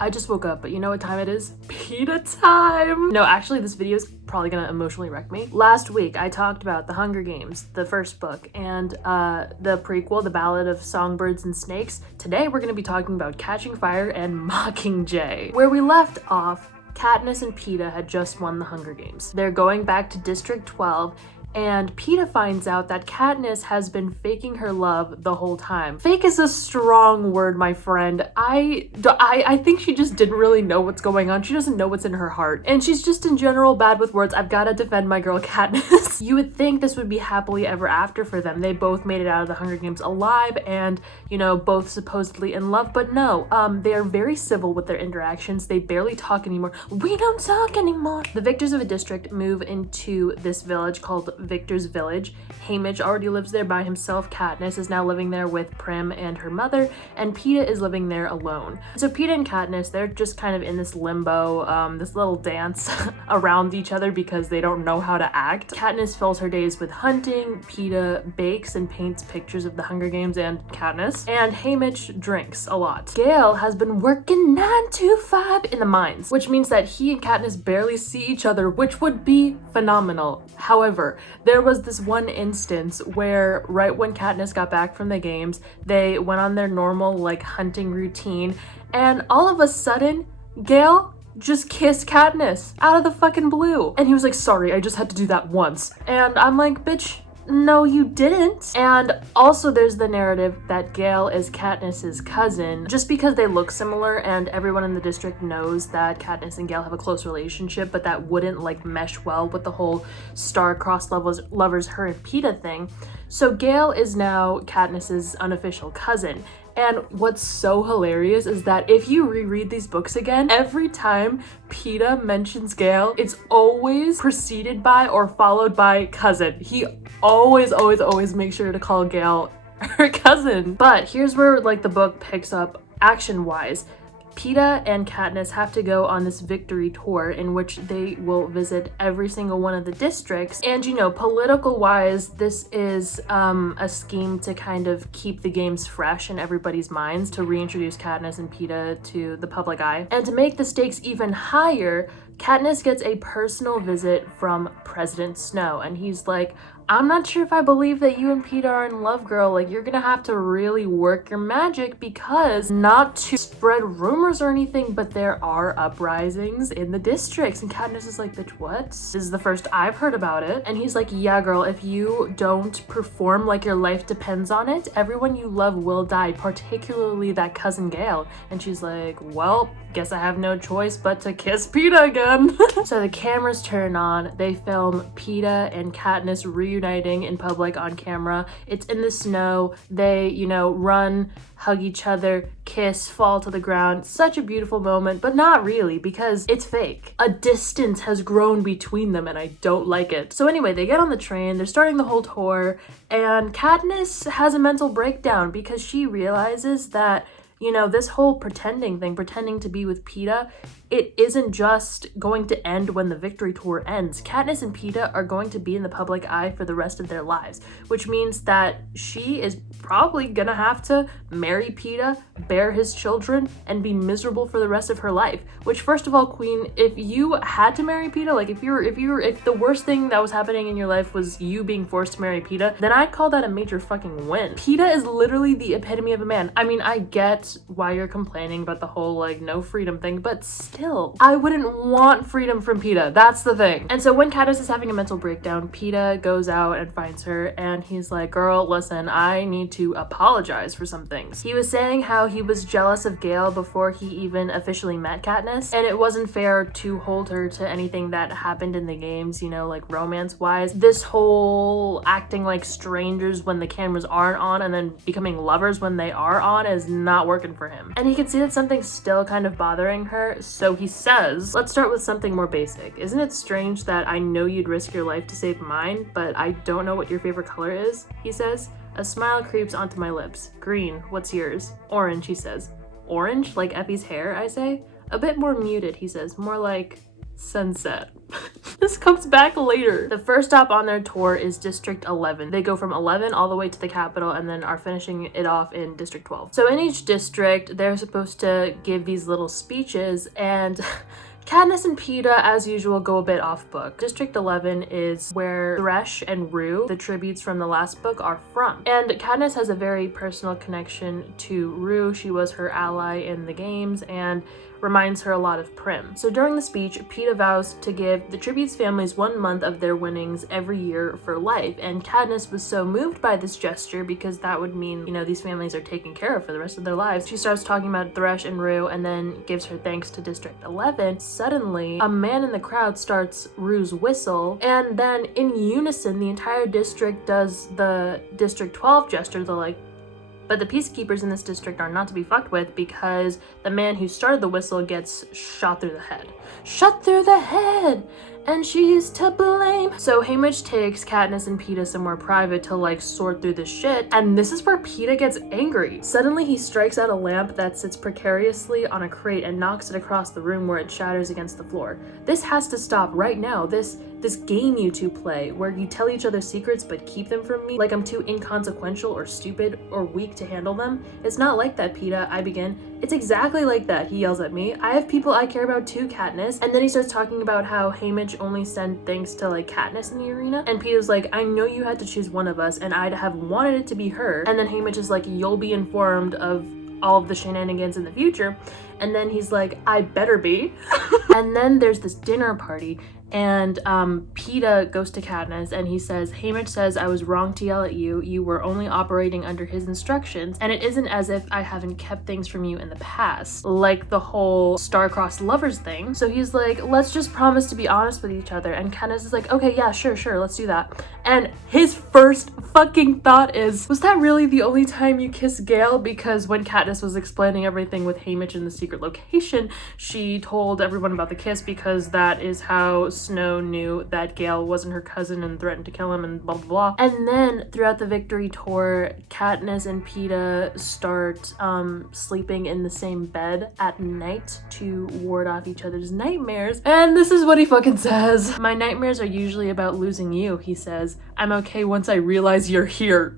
I just woke up, but you know what time it is? Peta time! No, actually, this video is probably gonna emotionally wreck me. Last week, I talked about The Hunger Games, the first book, and the prequel, The Ballad of Songbirds and Snakes. Today, we're gonna be talking about Catching Fire and Mockingjay. Where we left off, Katniss and Peta had just won the Hunger Games. They're going back to District 12, and Peta finds out that Katniss has been faking her love the whole time. Fake is a strong word, my friend. I think she just didn't really know what's going on. She doesn't know what's in her heart. And she's just in general bad with words. I've gotta defend my girl Katniss. You would think this would be happily ever after for them. They both made it out of the Hunger Games alive and, you know, both supposedly in love, but no, they are very civil with their interactions. They barely talk anymore. We don't talk anymore. The victors of a district move into this village called Victor's Village. Haymitch already lives there by himself. Katniss is now living there with Prim and her mother, and Peta is living there alone. So Peta and Katniss, they're just kind of in this limbo, this little dance around each other because they don't know how to act. Katniss fills her days with hunting, Peta bakes and paints pictures of the Hunger Games and Katniss, and Haymitch drinks a lot. Gale has been working 9 to 5 in the mines, which means that he and Katniss barely see each other, which would be phenomenal. However, there was this one instance where right when Katniss got back from the games, they went on their normal like hunting routine, and all of a sudden, Gale just kissed Katniss out of the fucking blue. And he was like, sorry, I just had to do that once. And I'm like, bitch, no, you didn't. And also there's the narrative that Gale is Katniss's cousin just because they look similar and everyone in the district knows that Katniss and Gale have a close relationship, but that wouldn't like mesh well with the whole star-crossed lovers her and Peta thing. So Gale is now Katniss's unofficial cousin. And what's so hilarious is that if you reread these books again, every time Peta mentions Gale, it's always preceded by or followed by cousin. He always makes sure to call Gale her cousin. But here's where like the book picks up action-wise. Peta and Katniss have to go on this victory tour in which they will visit every single one of the districts. And you know, political-wise, this is a scheme to kind of keep the games fresh in everybody's minds, to reintroduce Katniss and Peta to the public eye. And to make the stakes even higher, Katniss gets a personal visit from President Snow, and he's like, I'm not sure if I believe that you and Peta are in love, girl. Like, you're gonna have to really work your magic because, not to spread rumors or anything, but there are uprisings in the districts. And Katniss is like, bitch, what? This is the first I've heard about it. And he's like, yeah, girl, if you don't perform like your life depends on it, everyone you love will die, particularly that cousin Gale. And she's like, well, guess I have no choice but to kiss Peta again. So the cameras turn on, they film Peta and Katniss reuniting in public on camera. It's in the snow. They, you know, run, hug each other, kiss, fall to the ground. Such a beautiful moment, but not really because it's fake. A distance has grown between them and I don't like it. So anyway, they get on the train, they're starting the whole tour, and Katniss has a mental breakdown because she realizes that, you know, this whole pretending thing, pretending to be with Peta, it isn't just going to end when the victory tour ends. Katniss and Peta are going to be in the public eye for the rest of their lives, which means that she is probably gonna have to marry Peta, bear his children, and be miserable for the rest of her life. Which, first of all, Queen, if you had to marry Peta, like if the worst thing that was happening in your life was you being forced to marry Peta, then I'd call that a major fucking win. Peta is literally the epitome of a man. I mean, I get why you're complaining about the whole like no freedom thing, but still, I wouldn't want freedom from Peta. That's the thing. And so when Katniss is having a mental breakdown, Peta goes out and finds her, and he's like, girl, listen, I need to apologize for some things. He was saying how he was jealous of Gale before he even officially met Katniss, and it wasn't fair to hold her to anything that happened in the games, you know, like romance-wise. This whole acting like strangers when the cameras aren't on and then becoming lovers when they are on is not working for him. And he can see that something's still kind of bothering her, so he says, let's start with something more basic. Isn't it strange that I know you'd risk your life to save mine, but I don't know what your favorite color is? He says. A smile creeps onto my lips. Green, what's yours? Orange, he says. Orange? Like Effie's hair, I say. A bit more muted, he says. More like sunset. This comes back later. The first stop on their tour is District 11. They go from 11 all the way to the capital and then are finishing it off in District 12. So in each district, they're supposed to give these little speeches, and Katniss and Peeta, as usual, go a bit off book. District 11 is where Thresh and Rue, the tributes from the last book, are from. And Katniss has a very personal connection to Rue. She was her ally in the games and reminds her a lot of Prim. So during the speech, Peeta vows to give the tributes families 1 month of their winnings every year for life. And Katniss was so moved by this gesture because that would mean, you know, these families are taken care of for the rest of their lives. She starts talking about Thresh and Rue and then gives her thanks to District 11. Suddenly, a man in the crowd starts Rue's whistle, and then in unison, the entire district does the District 12 gesture, the like. But the peacekeepers in this district are not to be fucked with because the man who started the whistle gets shot through the head. Shot through the head! And she's to blame. So Haymitch takes Katniss and Peeta somewhere private to like sort through the shit, and this is where Peeta gets angry. Suddenly he strikes out a lamp that sits precariously on a crate and knocks it across the room where it shatters against the floor. This has to stop right now. This game you two play where you tell each other secrets but keep them from me like I'm too inconsequential or stupid or weak to handle them. It's not like that, Peeta, I begin. It's exactly like that, he yells at me. I have people I care about too, Katniss. And then he starts talking about how Haymitch only sent things to like Katniss in the arena. And Peeta's like, I know you had to choose one of us and I'd have wanted it to be her. And then Haymitch is like, you'll be informed of all of the shenanigans in the future. And then he's like, I better be. And then there's this dinner party, and Peeta goes to Katniss and he says, Haymitch says I was wrong to yell at you. You were only operating under his instructions, and it isn't as if I haven't kept things from you in the past, like the whole star-crossed lovers thing. So he's like, let's just promise to be honest with each other. And Katniss is like, okay, yeah, sure, let's do that. And his first fucking thought is, was that really the only time you kissed Gale? Because when Katniss was explaining everything with Haymitch in the secret location, she told everyone about the kiss because that is how Snow knew that Gale wasn't her cousin and threatened to kill him and blah blah blah. And then throughout the victory tour, Katniss and Peeta start sleeping in the same bed at night to ward off each other's nightmares. And this is what he fucking says. My nightmares are usually about losing you, he says. I'm okay once I realize you're here.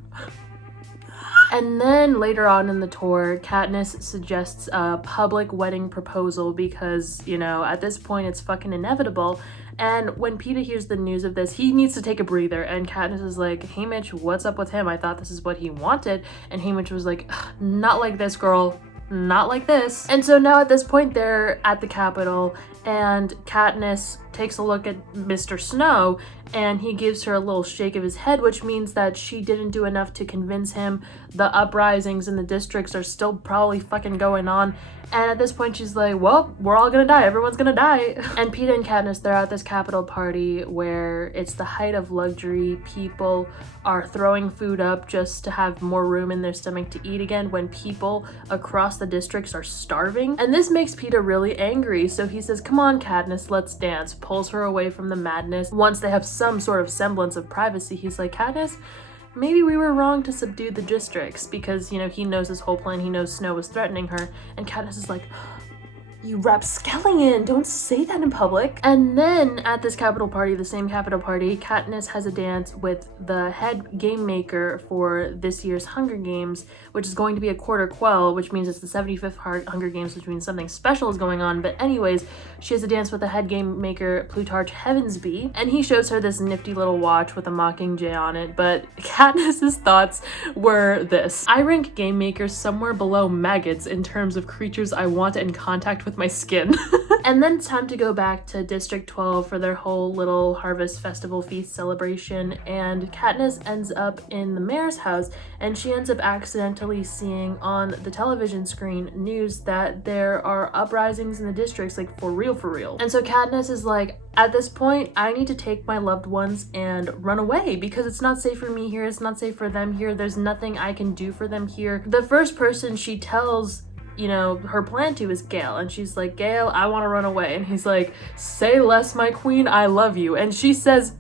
And then later on in the tour, Katniss suggests a public wedding proposal because, you know, at this point it's fucking inevitable. And when Peeta hears the news of this, he needs to take a breather. And Katniss is like, Haymitch, what's up with him? I thought this is what he wanted. And Haymitch was like, not like this, girl. Not like this. And so now at this point, they're at the Capitol, and Katniss takes a look at Mr. Snow, and he gives her a little shake of his head, which means that she didn't do enough to convince him. The uprisings in the districts are still probably fucking going on. And at this point, she's like, well, we're all gonna die. Everyone's gonna die. And Peeta and Katniss, they're at this Capitol party where it's the height of luxury. People are throwing food up just to have more room in their stomach to eat again when people across the districts are starving. And this makes Peeta really angry. So he says, come on, Katniss, let's dance. Pulls her away from the madness. Once they have some sort of semblance of privacy, he's like, Katniss, maybe we were wrong to subdue the districts because, you know, he knows this whole plan. He knows Snow was threatening her. And Katniss is like, you rapscallion, don't say that in public. And then at this Capitol party, the same Capitol party, Katniss has a dance with the head game maker for this year's Hunger Games, which is going to be a quarter quell, which means it's the 75th Hunger Games, which means something special is going on. But anyways, she has a dance with the head game maker, Plutarch Heavensby, and he shows her this nifty little watch with a mockingjay on it. But Katniss's thoughts were this: I rank game makers somewhere below maggots in terms of creatures I want in contact with my skin. And then it's time to go back to District 12 for their whole little harvest festival feast celebration, and Katniss ends up in the mayor's house, and she ends up accidentally seeing on the television screen news that there are uprisings in the districts, like for real. And so Katniss is like, at this point, I need to take my loved ones and run away because it's not safe for me here, it's not safe for them here, there's nothing I can do for them here. The first person she tells, you know, her plan to is Gale, and she's like, Gale, I want to run away. And he's like, say less, my queen, I love you. And she says,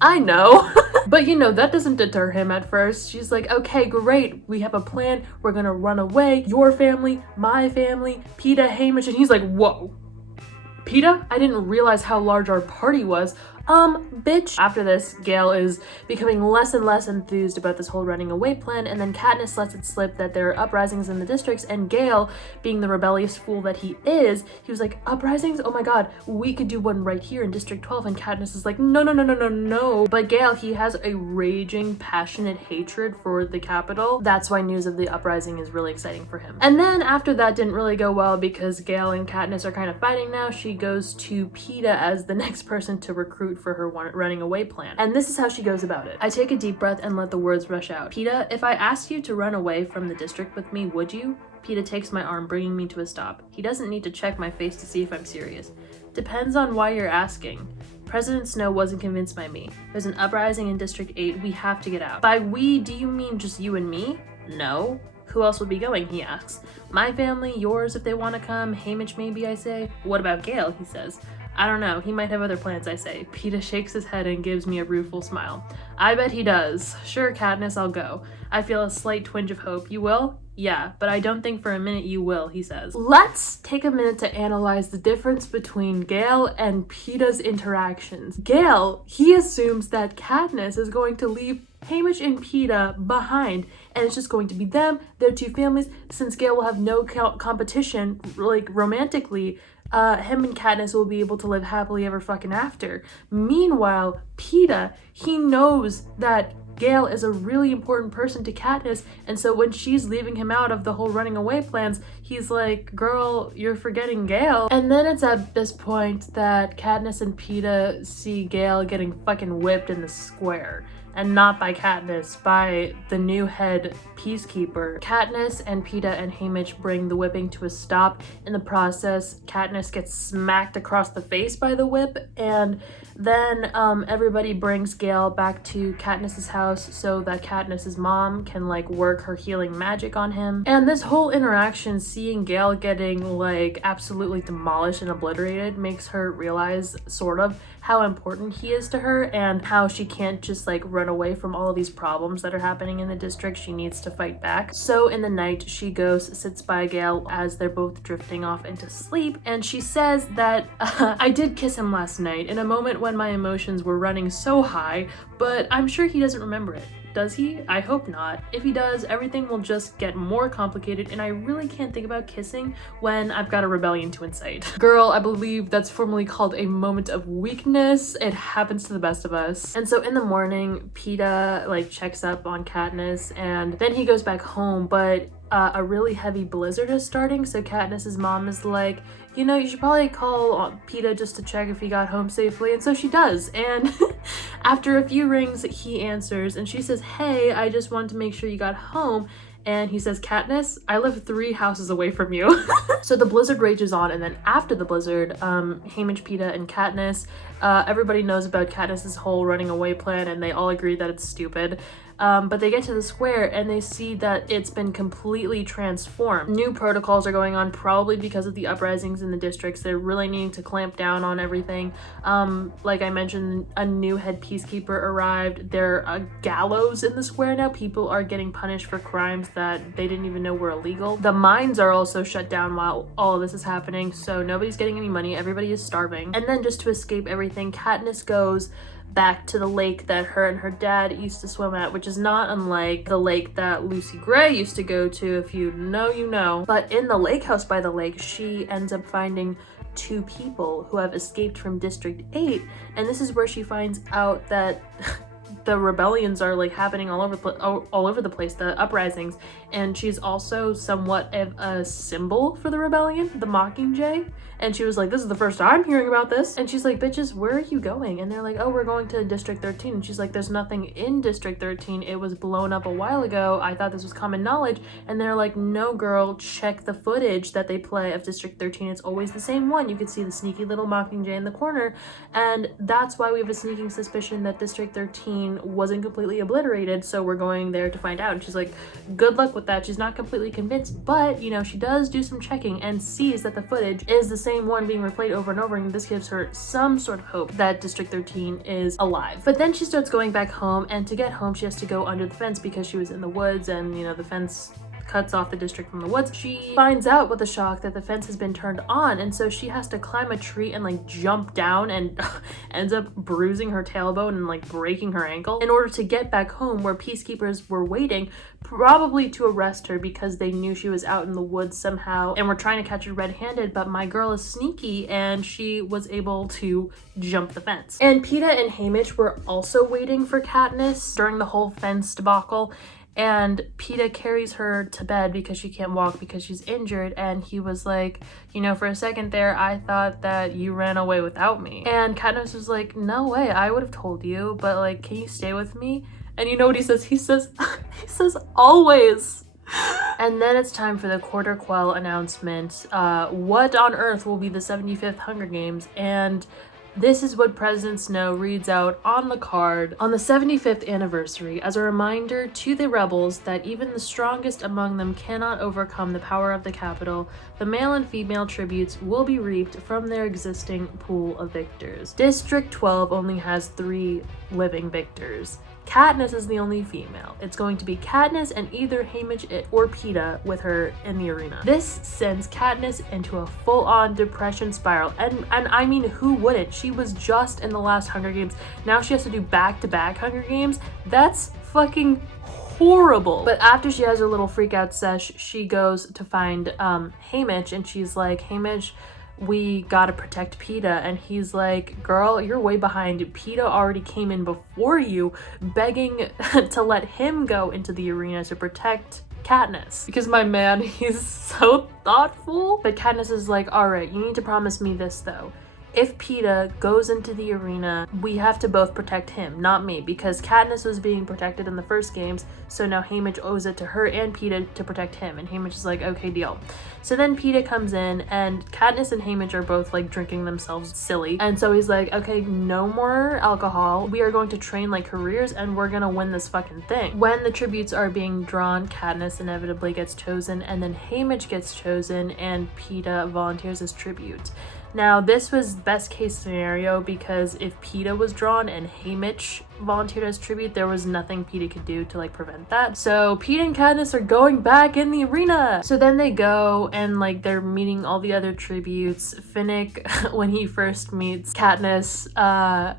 I know. But you know, that doesn't deter him at first. She's like, okay, great, we have a plan, we're gonna run away, your family, my family, Peeta, Haymitch. And he's like, whoa, PETA? I didn't realize how large our party was. Bitch. After this, Gale is becoming less and less enthused about this whole running away plan, and then Katniss lets it slip that there are uprisings in the districts, and Gale, being the rebellious fool that he is, he was like, uprisings? Oh my god, we could do one right here in District 12, and Katniss is like, no, no, no, no, no, no. But Gale, he has a raging, passionate hatred for the capital. That's why news of the uprising is really exciting for him. And then after that didn't really go well because Gale and Katniss are kind of fighting now. She goes to PETA as the next person to recruit for her running away plan. And this is how she goes about it. I take a deep breath and let the words rush out. PETA, if I asked you to run away from the district with me, would you? PETA takes my arm, bringing me to a stop. He doesn't need to check my face to see if I'm serious. Depends on why you're asking. President Snow wasn't convinced by me. There's an uprising in District 8. We have to get out. By we, do you mean just you and me? No. Who else would be going, he asks. My family, yours if they want to come, Haymitch maybe, I say. What about Gale, he says. I don't know, he might have other plans, I say. PETA shakes his head and gives me a rueful smile. I bet he does. Sure, Katniss, I'll go. I feel a slight twinge of hope. You will? Yeah, but I don't think for a minute you will, he says. Let's take a minute to analyze the difference between Gale and PETA's interactions. Gale, he assumes that Katniss is going to leave Haymitch and PETA behind, and it's just going to be them, their two families. Since Gale will have no competition, like romantically, him and Katniss will be able to live happily ever fucking after. Meanwhile, PETA, he knows that Gale is a really important person to Katniss, and so when she's leaving him out of the whole running away plans, he's like, girl, you're forgetting Gale. And then it's at this point that Katniss and PETA see Gale getting fucking whipped in the square. And not by Katniss, by the new head peacekeeper. Katniss and PETA and Haymitch bring the whipping to a stop. In the process, Katniss gets smacked across the face by the whip, and then everybody brings Gale back to Katniss's house so that Katniss's mom can like work her healing magic on him. And this whole interaction, seeing Gale getting like absolutely demolished and obliterated, makes her realize sort of how important he is to her and how she can't just like run away from all of these problems that are happening in the district. She needs to fight back. So in the night, she goes, sits by Gale as they're both drifting off into sleep, and she says that I did kiss him last night in a moment when my emotions were running so high, but I'm sure he doesn't remember it. Does he? I hope not. If he does, everything will just get more complicated, and I really can't think about kissing when I've got a rebellion to incite. Girl, I believe that's formally called a moment of weakness. It happens to the best of us. And so in the morning, PETA like checks up on Katniss, and then he goes back home, but a really heavy blizzard is starting, so Katniss's mom is like, you know, you should probably call PETA just to check if he got home safely, and so she does. And after a few rings, he answers, and she says, hey, I just wanted to make sure you got home. And he says, Katniss, I live 3 houses away from you. So the blizzard rages on, and then after the blizzard, Haymitch, PETA, and Katniss, everybody knows about Katniss's whole running away plan, and they all agree that it's stupid. But they get to the square and they see that it's been completely transformed. New protocols are going on, probably because of the uprisings in the districts. They're really needing to clamp down on everything. Like I mentioned, a new head peacekeeper arrived. There are gallows in the square now. People are getting punished for crimes that they didn't even know were illegal. The mines are also shut down while all of this is happening, so nobody's getting any money. Everybody is starving. And then just to escape everything, Katniss goes back to the lake that her and her dad used to swim at, which is not unlike the lake that Lucy Gray used to go to. If you know, you know. But in the lake house by the lake, she ends up finding 2 people who have escaped from District 8, and this is where she finds out that the rebellions are like happening all over the place, the uprisings, and she's also somewhat of a symbol for the rebellion, the mockingjay. And she was like, this is the first I'm hearing about this. And she's like, bitches, where are you going? And they're like, oh, we're going to District 13. And she's like, there's nothing in District 13. It was blown up a while ago. I thought this was common knowledge. And they're like, no, girl, check the footage that they play of District 13. It's always the same one. You can see the sneaky little mockingjay in the corner. And that's why we have a sneaking suspicion that District 13 wasn't completely obliterated. So we're going there to find out. And she's like, good luck with that. She's not completely convinced, but, you know, she does do some checking and sees that the footage is the same one being replayed over and over, and this gives her some sort of hope that District 13 is alive. But then she starts going back home, and to get home she has to go under the fence because she was in the woods, and you know, the fence cuts off the district from the woods. She finds out with a shock that the fence has been turned on, and so she has to climb a tree and like jump down and ends up bruising her tailbone and like breaking her ankle in order to get back home where peacekeepers were waiting, probably to arrest her because they knew she was out in the woods somehow and were trying to catch her red-handed. But my girl is sneaky and she was able to jump the fence. And Peeta and Haymitch were also waiting for Katniss during the whole fence debacle, and Peeta carries her to bed because she can't walk because she's injured, and he was like, you know, for a second there I thought that you ran away without me. And Katniss was like, no way, I would have told you, but like, can you stay with me? And you know what he says? He says always. And then it's time for the Quarter Quell announcement. What on earth will be the 75th Hunger Games? And this is what President Snow reads out on the card. On the 75th anniversary, as a reminder to the rebels that even the strongest among them cannot overcome the power of the Capitol, the male and female tributes will be reaped from their existing pool of victors. District 12 only has 3 living victors. Katniss is the only female. It's going to be Katniss and either Haymitch or Peeta with her in the arena. This sends Katniss into a full-on depression spiral. And I mean, who wouldn't? She was just in the last Hunger Games. Now she has to do back-to-back Hunger Games. That's fucking horrible. But after she has her little freak out sesh, she goes to find Haymitch, and she's like, Haymitch, we gotta protect Peeta. And he's like, girl, you're way behind. Peeta already came in before you, begging to let him go into the arena to protect Katniss. Because my man, he's so thoughtful. But Katniss is like, all right, you need to promise me this though. If Peeta goes into the arena, we have to both protect him, not me, because Katniss was being protected in the first games, so now Haymitch owes it to her and Peeta to protect him, and Haymitch is like, okay, deal. So then Peeta comes in, and Katniss and Haymitch are both like drinking themselves silly, and so he's like, okay, no more alcohol, we are going to train like careers, and we're gonna win this fucking thing. When the tributes are being drawn, Katniss inevitably gets chosen, and then Haymitch gets chosen, and Peeta volunteers as tribute. Now, this was best case scenario because if Peeta was drawn and Haymitch volunteered as tribute, there was nothing Peeta could do to like prevent that. So Peeta and Katniss are going back in the arena. So then they go and like they're meeting all the other tributes. Finnick, when he first meets Katniss,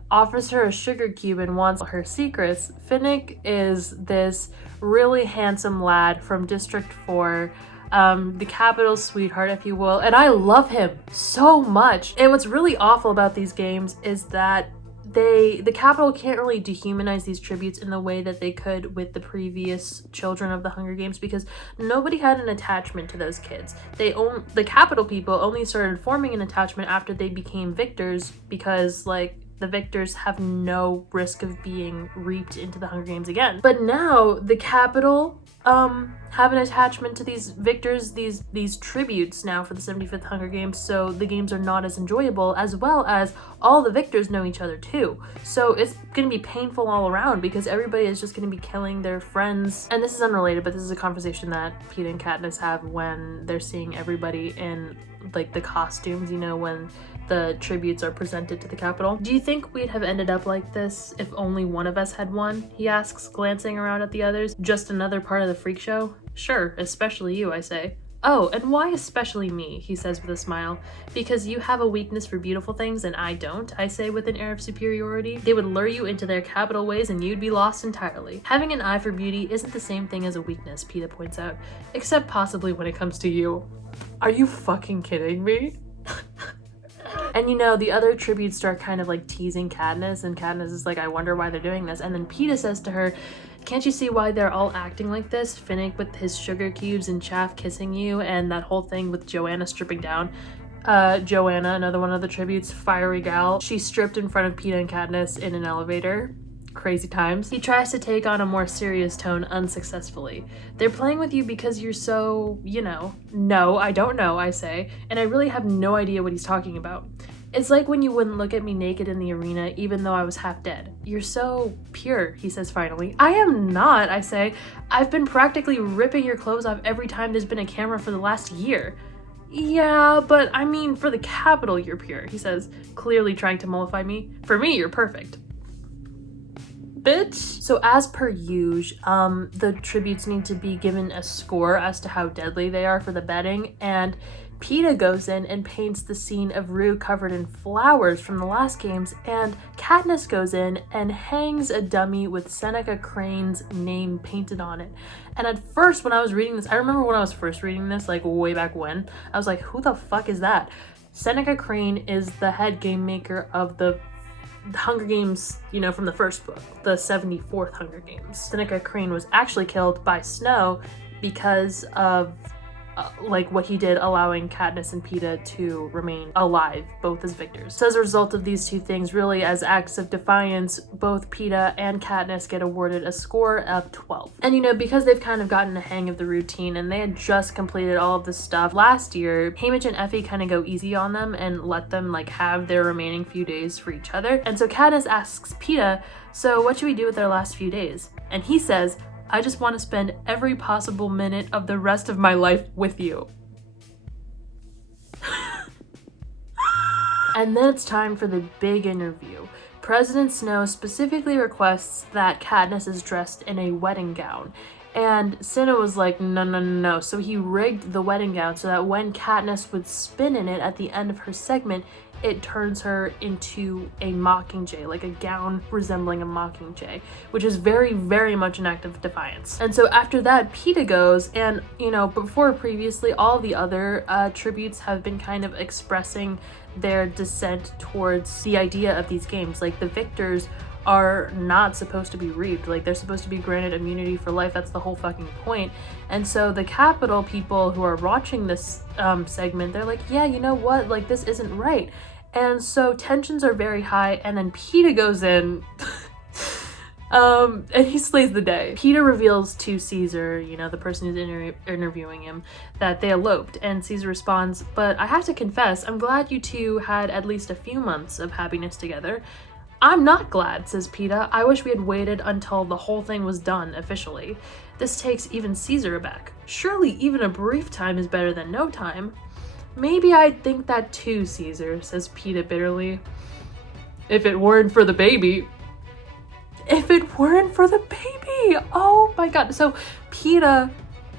offers her a sugar cube and wants her secrets. Finnick is this really handsome lad from District 4. The Capitol sweetheart, if you will, and I love him so much. And what's really awful about these games is that the Capitol can't really dehumanize these tributes in the way that they could with the previous children of the Hunger Games, because nobody had an attachment to those kids. The Capitol people only started forming an attachment after they became victors, because like the victors have no risk of being reaped into the Hunger Games again. But now the Capitol have an attachment to these victors, these tributes now for the 75th Hunger Games, so the games are not as enjoyable, as well as all the victors know each other too. So it's gonna be painful all around because everybody is just gonna be killing their friends. And this is unrelated, but this is a conversation that Peeta and Katniss have when they're seeing everybody in like the costumes, you know, when the tributes are presented to the Capitol. Do you think we'd have ended up like this if only one of us had won? He asks, glancing around at the others. Just another part of the freak show? Sure, especially you, I say. Oh, and why especially me? He says with a smile. Because you have a weakness for beautiful things and I don't, I say with an air of superiority. They would lure you into their Capitol ways and you'd be lost entirely. Having an eye for beauty isn't the same thing as a weakness, Peeta points out. Except possibly when it comes to you. Are you fucking kidding me? And you know, the other tributes start kind of like teasing Katniss, and Katniss is like, I wonder why they're doing this. And then Peeta says to her, can't you see why they're all acting like this? Finnick with his sugar cubes and Chaff kissing you, and that whole thing with Joanna stripping down. Joanna, another one of the tributes, fiery gal. She stripped in front of Peeta and Katniss in an elevator. Crazy times. He tries to take on a more serious tone unsuccessfully. They're playing with you because you're so, you know. No, I don't know, I say, and I really have no idea what he's talking about. It's like when you wouldn't look at me naked in the arena even though I was half dead. You're so pure, he says finally. I am not, I say. I've been practically ripping your clothes off every time there's been a camera for the last year. Yeah, but I mean, for the Capitol you're pure, he says, clearly trying to mollify me. For me, you're perfect. bitch. So as per usual, the tributes need to be given a score as to how deadly they are for the betting, and PETA goes in and paints the scene of Rue covered in flowers from the last games, and Katniss goes in and hangs a dummy with Seneca Crane's name painted on it. And at first, when I was reading this, I remember when I was first reading this, like way back when, I was like, who the fuck is that? Seneca Crane is the head game maker of the Hunger Games, you know, from the first book, the 74th Hunger Games. Seneca Crane was actually killed by Snow because of like what he did, allowing Katniss and PETA to remain alive, both as victors. So as a result of these two things, really as acts of defiance, both PETA and Katniss get awarded a score of 12. And you know, because they've kind of gotten a hang of the routine and they had just completed all of this stuff last year, Haymitch and Effie kind of go easy on them and let them like have their remaining few days for each other. And so Katniss asks PETA, so what should we do with our last few days? And he says, I just want to spend every possible minute of the rest of my life with you. And then it's time for the big interview. President Snow specifically requests that Katniss is dressed in a wedding gown. And Cinna was like, no. So he rigged the wedding gown so that when Katniss would spin in it at the end of her segment, it turns her into a mockingjay, like a gown resembling a mockingjay, which is very, very much an act of defiance. And so after that, PETA goes, and you know, before previously, all the other tributes have been kind of expressing their dissent towards the idea of these games. Like the victors are not supposed to be reaped, like they're supposed to be granted immunity for life. That's the whole fucking point. And so the Capitol people who are watching this segment, they're like, yeah, you know what, like this isn't right. And so tensions are very high, and then PETA goes in and he slays the day. PETA reveals to Caesar, you know, the person who's interviewing him, that they eloped, and Caesar responds, but I have to confess, I'm glad you two had at least a few months of happiness together. I'm not glad, says PETA. I wish we had waited until the whole thing was done officially. This takes even Caesar aback. Surely even a brief time is better than no time. Maybe I'd think that too, Caesar, says PETA bitterly. If it weren't for the baby. If it weren't for the baby! Oh my god. So PETA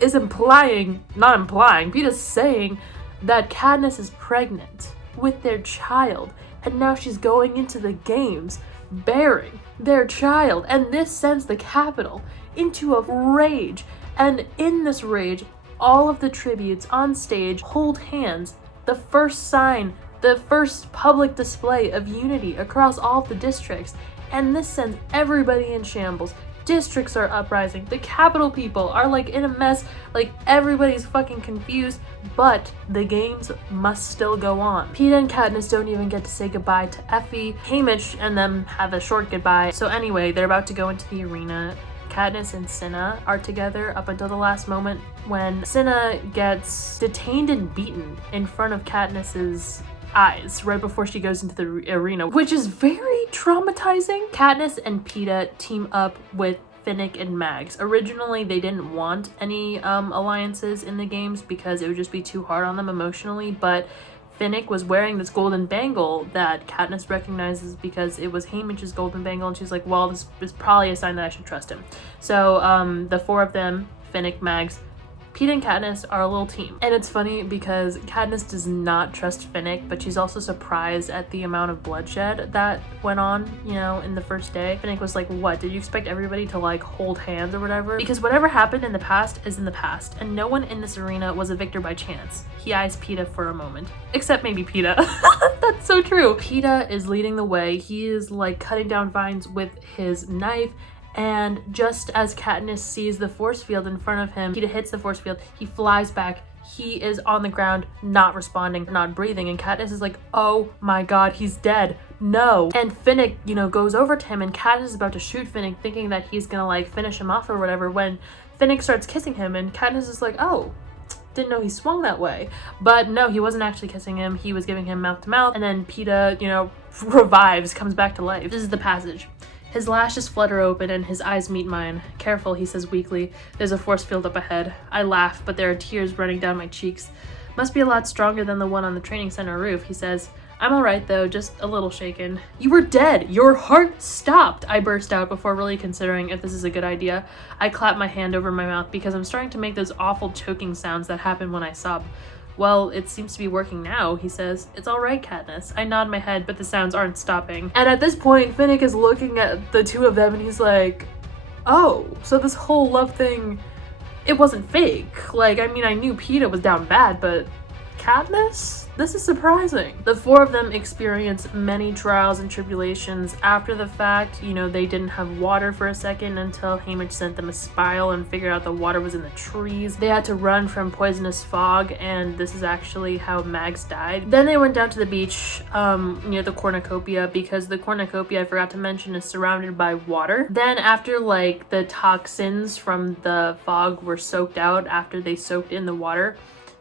is PETA's saying that Katniss is pregnant with their child, and now she's going into the games bearing their child, and this sends the Capitol into a rage. And in this rage, all of the tributes on stage hold hands, the first sign, the first public display of unity across all of the districts, and this sends everybody in shambles. Districts are uprising, the Capitol people are like in a mess, like everybody's fucking confused, but the games must still go on. PETA and Katniss don't even get to say goodbye to Effie. Haymitch and them have a short goodbye. So anyway, they're about to go into the arena. Katniss and Cinna are together up until the last moment when Cinna gets detained and beaten in front of Katniss's eyes right before she goes into the arena, which is very traumatizing. Katniss and PETA team up with Finnick and Mags. Originally, they didn't want any alliances in the games because it would just be too hard on them emotionally, but Finnick was wearing this golden bangle that Katniss recognizes because it was Haymitch's golden bangle, and she's like, well, this is probably a sign that I should trust him. So the four of them, Finnick, Mags, PETA and Katniss are a little team. And it's funny because Katniss does not trust Finnick, but she's also surprised at the amount of bloodshed that went on, you know, in the first day. Finnick was like, what, did you expect everybody to like hold hands or whatever? Because whatever happened in the past is in the past, and no one in this arena was a victor by chance. He eyes PETA for a moment. Except maybe PETA. That's so true. PETA is leading the way. He is like cutting down vines with his knife, and just as Katniss sees the force field in front of him, PETA hits the force field, he flies back, he is on the ground, not responding, not breathing, and Katniss is like, oh my god, he's dead, no. And Finnick, you know, goes over to him, and Katniss is about to shoot Finnick, thinking that he's gonna like finish him off or whatever, when Finnick starts kissing him, and Katniss is like, oh, didn't know he swung that way. But no, he wasn't actually kissing him, he was giving him mouth to mouth, and then PETA, you know, revives, comes back to life. This is the passage. His lashes flutter open and his eyes meet mine. Careful, he says weakly. There's a force field up ahead. I laugh, but there are tears running down my cheeks. Must be a lot stronger than the one on the training center roof, he says. I'm alright though, just a little shaken. You were dead! Your heart stopped! I burst out before really considering if this is a good idea. I clap my hand over my mouth because I'm starting to make those awful choking sounds that happen when I sob. Well, it seems to be working now, he says. It's alright, Katniss. I nod my head, but the sounds aren't stopping. And at this point, Finnick is looking at the two of them and he's like, oh, so this whole love thing, it wasn't fake. Like, I mean, I knew Peeta was down bad, but Katniss? This is surprising. The four of them experience many trials and tribulations after the fact. You know, they didn't have water for a second until Haymitch sent them a spile and figured out the water was in the trees. They had to run from poisonous fog, and this is actually how Mags died. Then they went down to the beach near the cornucopia, because the cornucopia, I forgot to mention, is surrounded by water. Then after like the toxins from the fog were soaked out after they soaked in the water,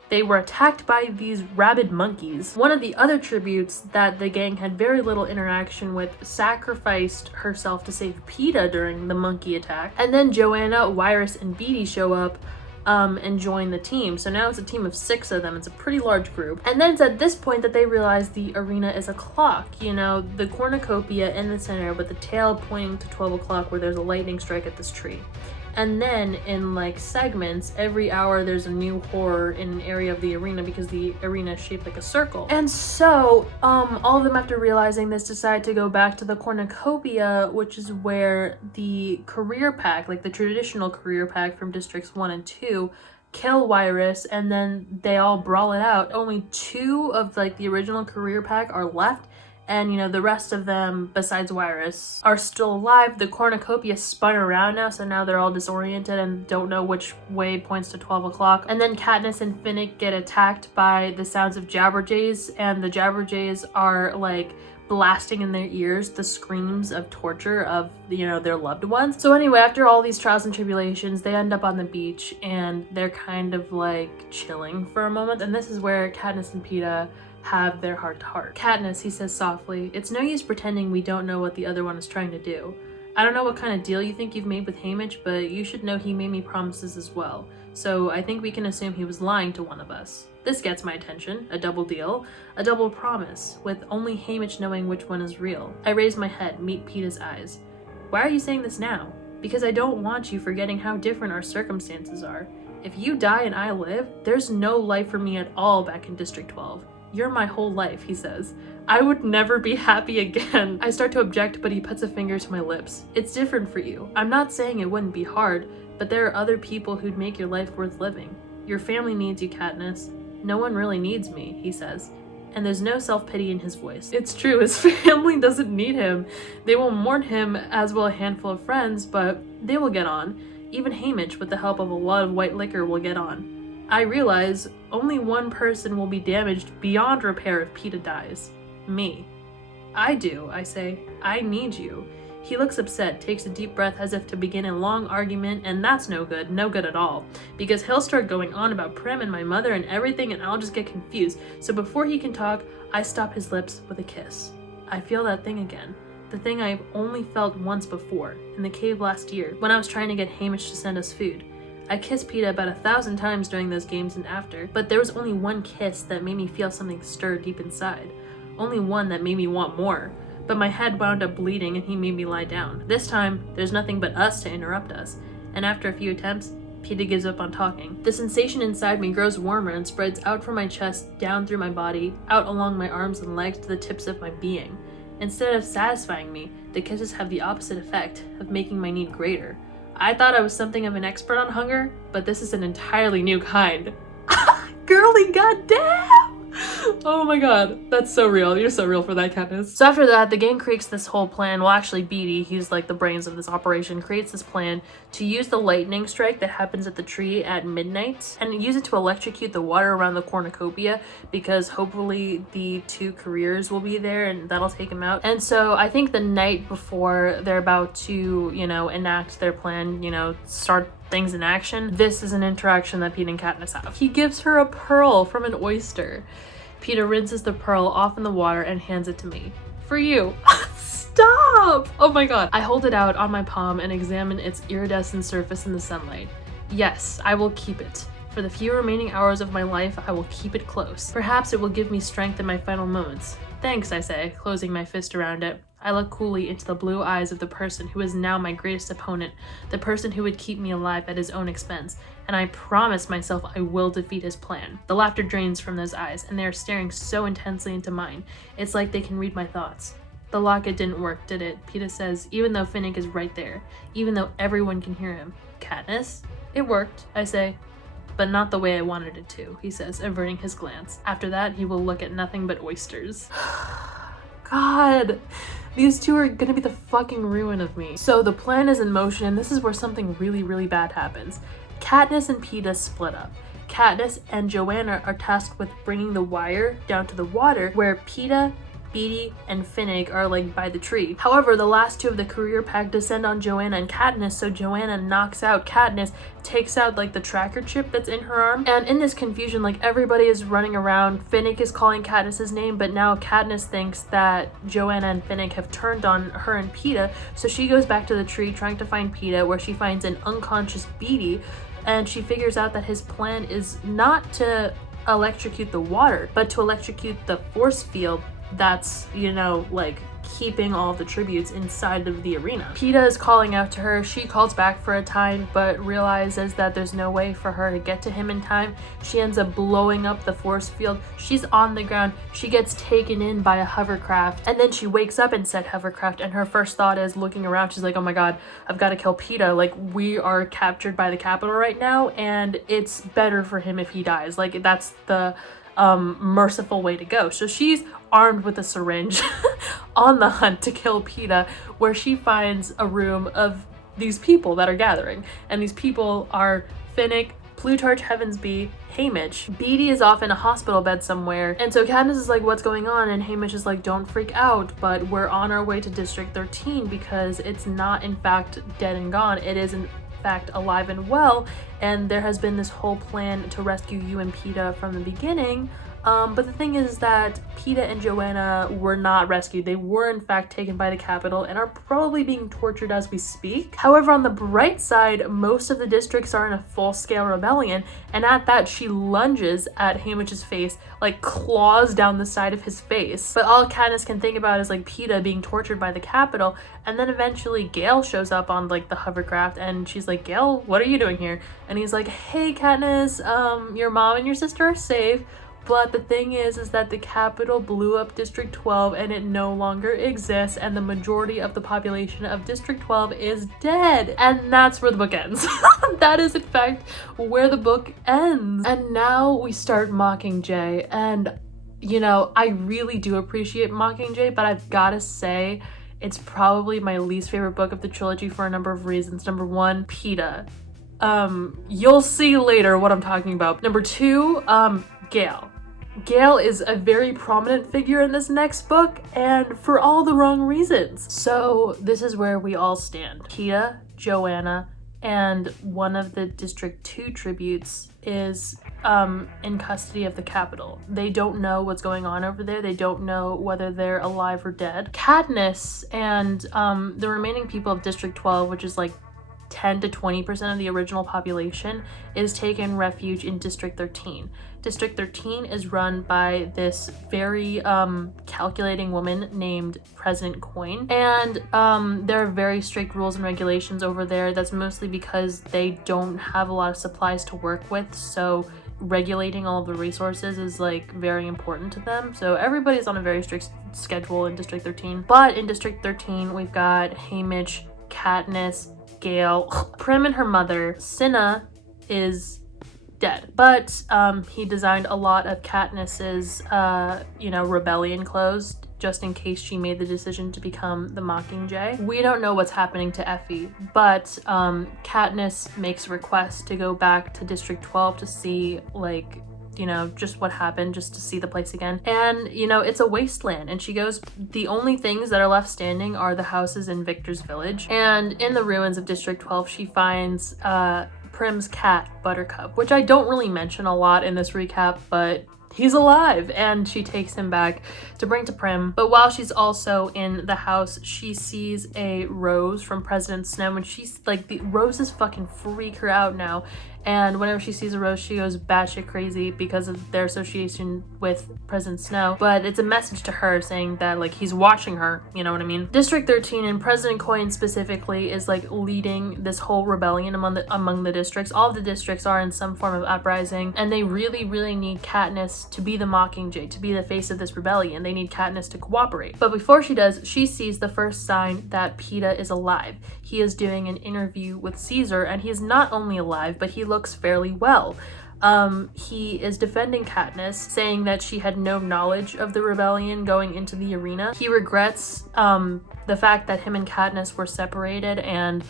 they were attacked by these rabid monkeys. One of the other tributes that the gang had very little interaction with sacrificed herself to save Peeta during the monkey attack. And then Joanna, Wyrus, and Beetee show up and join the team. So now it's a team of 6 of them. It's a pretty large group. And then it's at this point that they realize the arena is a clock. You know, the cornucopia in the center with the tail pointing to 12 o'clock where there's a lightning strike at this tree. And then in like segments, every hour there's a new horror in an area of the arena because the arena is shaped like a circle. And so all of them, after realizing this, decide to go back to the cornucopia, which is where the career pack, like the traditional career pack from districts 1 and 2, kill Wyrus, and then they all brawl it out. Only 2 of like the original career pack are left. And, you know, the rest of them, besides Wyrus, are still alive. The cornucopia spun around now, so now they're all disoriented and don't know which way points to 12 o'clock. And then Katniss and Finnick get attacked by the sounds of jabberjays, and the jabberjays are, like, blasting in their ears the screams of torture of, you know, their loved ones. So anyway, after all these trials and tribulations, they end up on the beach, and they're kind of, like, chilling for a moment. And this is where Katniss and Peeta have their heart-to-heart. Katniss, he says softly, it's no use pretending we don't know what the other one is trying to do. I don't know what kind of deal you think you've made with Haymitch, but you should know he made me promises as well. So I think we can assume he was lying to one of us. This gets my attention. A double deal. A double promise, with only Haymitch knowing which one is real. I raise my head, meet Peeta's eyes. Why are you saying this now? Because I don't want you forgetting how different our circumstances are. If you die and I live, there's no life for me at all back in District 12. You're my whole life, he says. I would never be happy again. I start to object, but he puts a finger to my lips. It's different for you. I'm not saying it wouldn't be hard, but there are other people who'd make your life worth living. Your family needs you, Katniss. No one really needs me, he says. And there's no self-pity in his voice. It's true, his family doesn't need him. They will mourn him, as will a handful of friends, but they will get on. Even Haymitch, with the help of a lot of white liquor, will get on. I realize only one person will be damaged beyond repair if Peeta dies. Me. I do, I say. I need you. He looks upset, takes a deep breath as if to begin a long argument, and that's no good at all. Because he'll start going on about Prim and my mother and everything, and I'll just get confused. So before he can talk, I stop his lips with a kiss. I feel that thing again. The thing I've only felt once before, in the cave last year, when I was trying to get Haymitch to send us food. I kissed Peeta about 1,000 times during those games and after, but there was only one kiss that made me feel something stir deep inside. Only one that made me want more. But my head wound up bleeding and he made me lie down. This time, there's nothing but us to interrupt us, and after a few attempts, Peeta gives up on talking. The sensation inside me grows warmer and spreads out from my chest, down through my body, out along my arms and legs to the tips of my being. Instead of satisfying me, the kisses have the opposite effect of making my need greater. I thought I was something of an expert on hunger, but this is an entirely new kind. Girly, goddamn! Oh my god, that's so real. You're so real for that, Katniss. So after that, the gang creates this whole plan. Well, actually, Beetee, he's like the brains of this operation, creates this plan to use the lightning strike that happens at the tree at midnight and use it to electrocute the water around the cornucopia, because hopefully the 2 careers will be there and that'll take them out. And so I think the night before they're about to, you know, enact their plan, you know, start things in action, this is an interaction that Peeta and Katniss have. He gives her a pearl from an oyster. Peeta rinses the pearl off in the water and hands it to me. For you. Stop! Oh my god. I hold it out on my palm and examine its iridescent surface in the sunlight. Yes, I will keep it. For the few remaining hours of my life, I will keep it close. Perhaps it will give me strength in my final moments. Thanks, I say, closing my fist around it. I look coolly into the blue eyes of the person who is now my greatest opponent, the person who would keep me alive at his own expense, and I promise myself I will defeat his plan. The laughter drains from those eyes, and they are staring so intensely into mine. It's like they can read my thoughts. The locket didn't work, did it? Peeta says, even though Finnick is right there, even though everyone can hear him. Katniss? It worked, I say. But not the way I wanted it to, he says, averting his glance. After that, he will look at nothing but oysters. God, these two are gonna be the fucking ruin of me. So the plan is in motion, and this is where something really, really bad happens. Katniss and Peeta split up. Katniss and Joanna are tasked with bringing the wire down to the water, where Peeta, Beetee, and Finnick are like by the tree. However, the last two of the career pack descend on Joanna and Katniss, so Joanna knocks out Katniss, takes out like the tracker chip that's in her arm, and in this confusion, like everybody is running around. Finnick is calling Katniss's name, but now Katniss thinks that Joanna and Finnick have turned on her and Peeta, so she goes back to the tree trying to find Peeta, where she finds an unconscious Beetee, and she figures out that his plan is not to electrocute the water, but to electrocute the force field that's, you know, like keeping all of the tributes inside of the arena. Peeta is calling out to her. She calls back for a time, but realizes that there's no way for her to get to him in time. She ends up blowing up the force field. She's on the ground. She gets taken in by a hovercraft, and then she wakes up in said hovercraft, and her first thought is looking around. She's like, oh my god, I've got to kill Peeta. Like, we are captured by the Capitol right now, and it's better for him if he dies. Like, that's the merciful way to go. So she's armed with a syringe on the hunt to kill Peeta, where she finds a room of these people that are gathering, and these people are Finnick, Plutarch Heavensbee, Haymitch. Beetee is off in a hospital bed somewhere, and so Katniss is like, what's going on? And Haymitch is like, don't freak out, but we're on our way to District 13 because it's not in fact dead and gone. It is in fact alive and well, and there has been this whole plan to rescue you and Peeta from the beginning. But the thing is that Peeta and Joanna were not rescued. They were in fact taken by the Capitol and are probably being tortured as we speak. However, on the bright side, most of the districts are in a full-scale rebellion, and at that she lunges at Haymitch's face, like claws down the side of his face. But all Katniss can think about is like Peeta being tortured by the Capitol, and then eventually Gale shows up on like the hovercraft, and she's like, Gale, what are you doing here? And he's like, hey Katniss, your mom and your sister are safe. But the thing is that the Capitol blew up District 12 and it no longer exists, and the majority of the population of District 12 is dead. And that's where the book ends. That is in fact where the book ends. And now we start Mockingjay, and you know, I really do appreciate Mockingjay, but I've gotta say it's probably my least favorite book of the trilogy for a number of reasons. Number one, Peeta. You'll see later what I'm talking about. Number two, Gale. Gale is a very prominent figure in this next book, and for all the wrong reasons. So this is where we all stand. Peeta, Joanna, and one of the District 2 tributes is in custody of the Capitol. They don't know what's going on over there. They don't know whether they're alive or dead. Katniss and the remaining people of District 12, which is like 10 to 20% of the original population, is taken refuge in District 13. District 13 is run by this very calculating woman named President Coin, and there are very strict rules and regulations over there. That's mostly because they don't have a lot of supplies to work with, so regulating all of the resources is like very important to them. So everybody's on a very strict schedule in District 13. But in District 13 we've got Haymitch, Katniss, Gale, Prim and her mother. Cinna is dead, but he designed a lot of Katniss's rebellion clothes just in case she made the decision to become the Mockingjay. We don't know what's happening to Effie, but Katniss makes a request to go back to District 12 to see, like, you know, just what happened, just to see the place again. And, you know, it's a wasteland, and she goes, the only things that are left standing are the houses in Victor's village. And in the ruins of District 12, she finds Prim's cat, Buttercup, which I don't really mention a lot in this recap, but he's alive, and she takes him back to bring to Prim. But while she's also in the house, she sees a rose from President Snow, and she's like, the roses fucking freak her out now, and whenever she sees a rose, she goes batshit crazy because of their association with President Snow. But it's a message to her saying that like he's watching her, you know what I mean? District 13 and President Coin specifically is like leading this whole rebellion among the districts. All of the districts are in some form of uprising, and they really need Katniss to be the Mockingjay, to be the face of this rebellion. They need Katniss to cooperate. But before she does, she sees the first sign that Peeta is alive. He is doing an interview with Caesar, and he is not only alive, but he looks fairly well. He is defending Katniss, saying that she had no knowledge of the rebellion going into the arena. He regrets the fact that him and Katniss were separated, and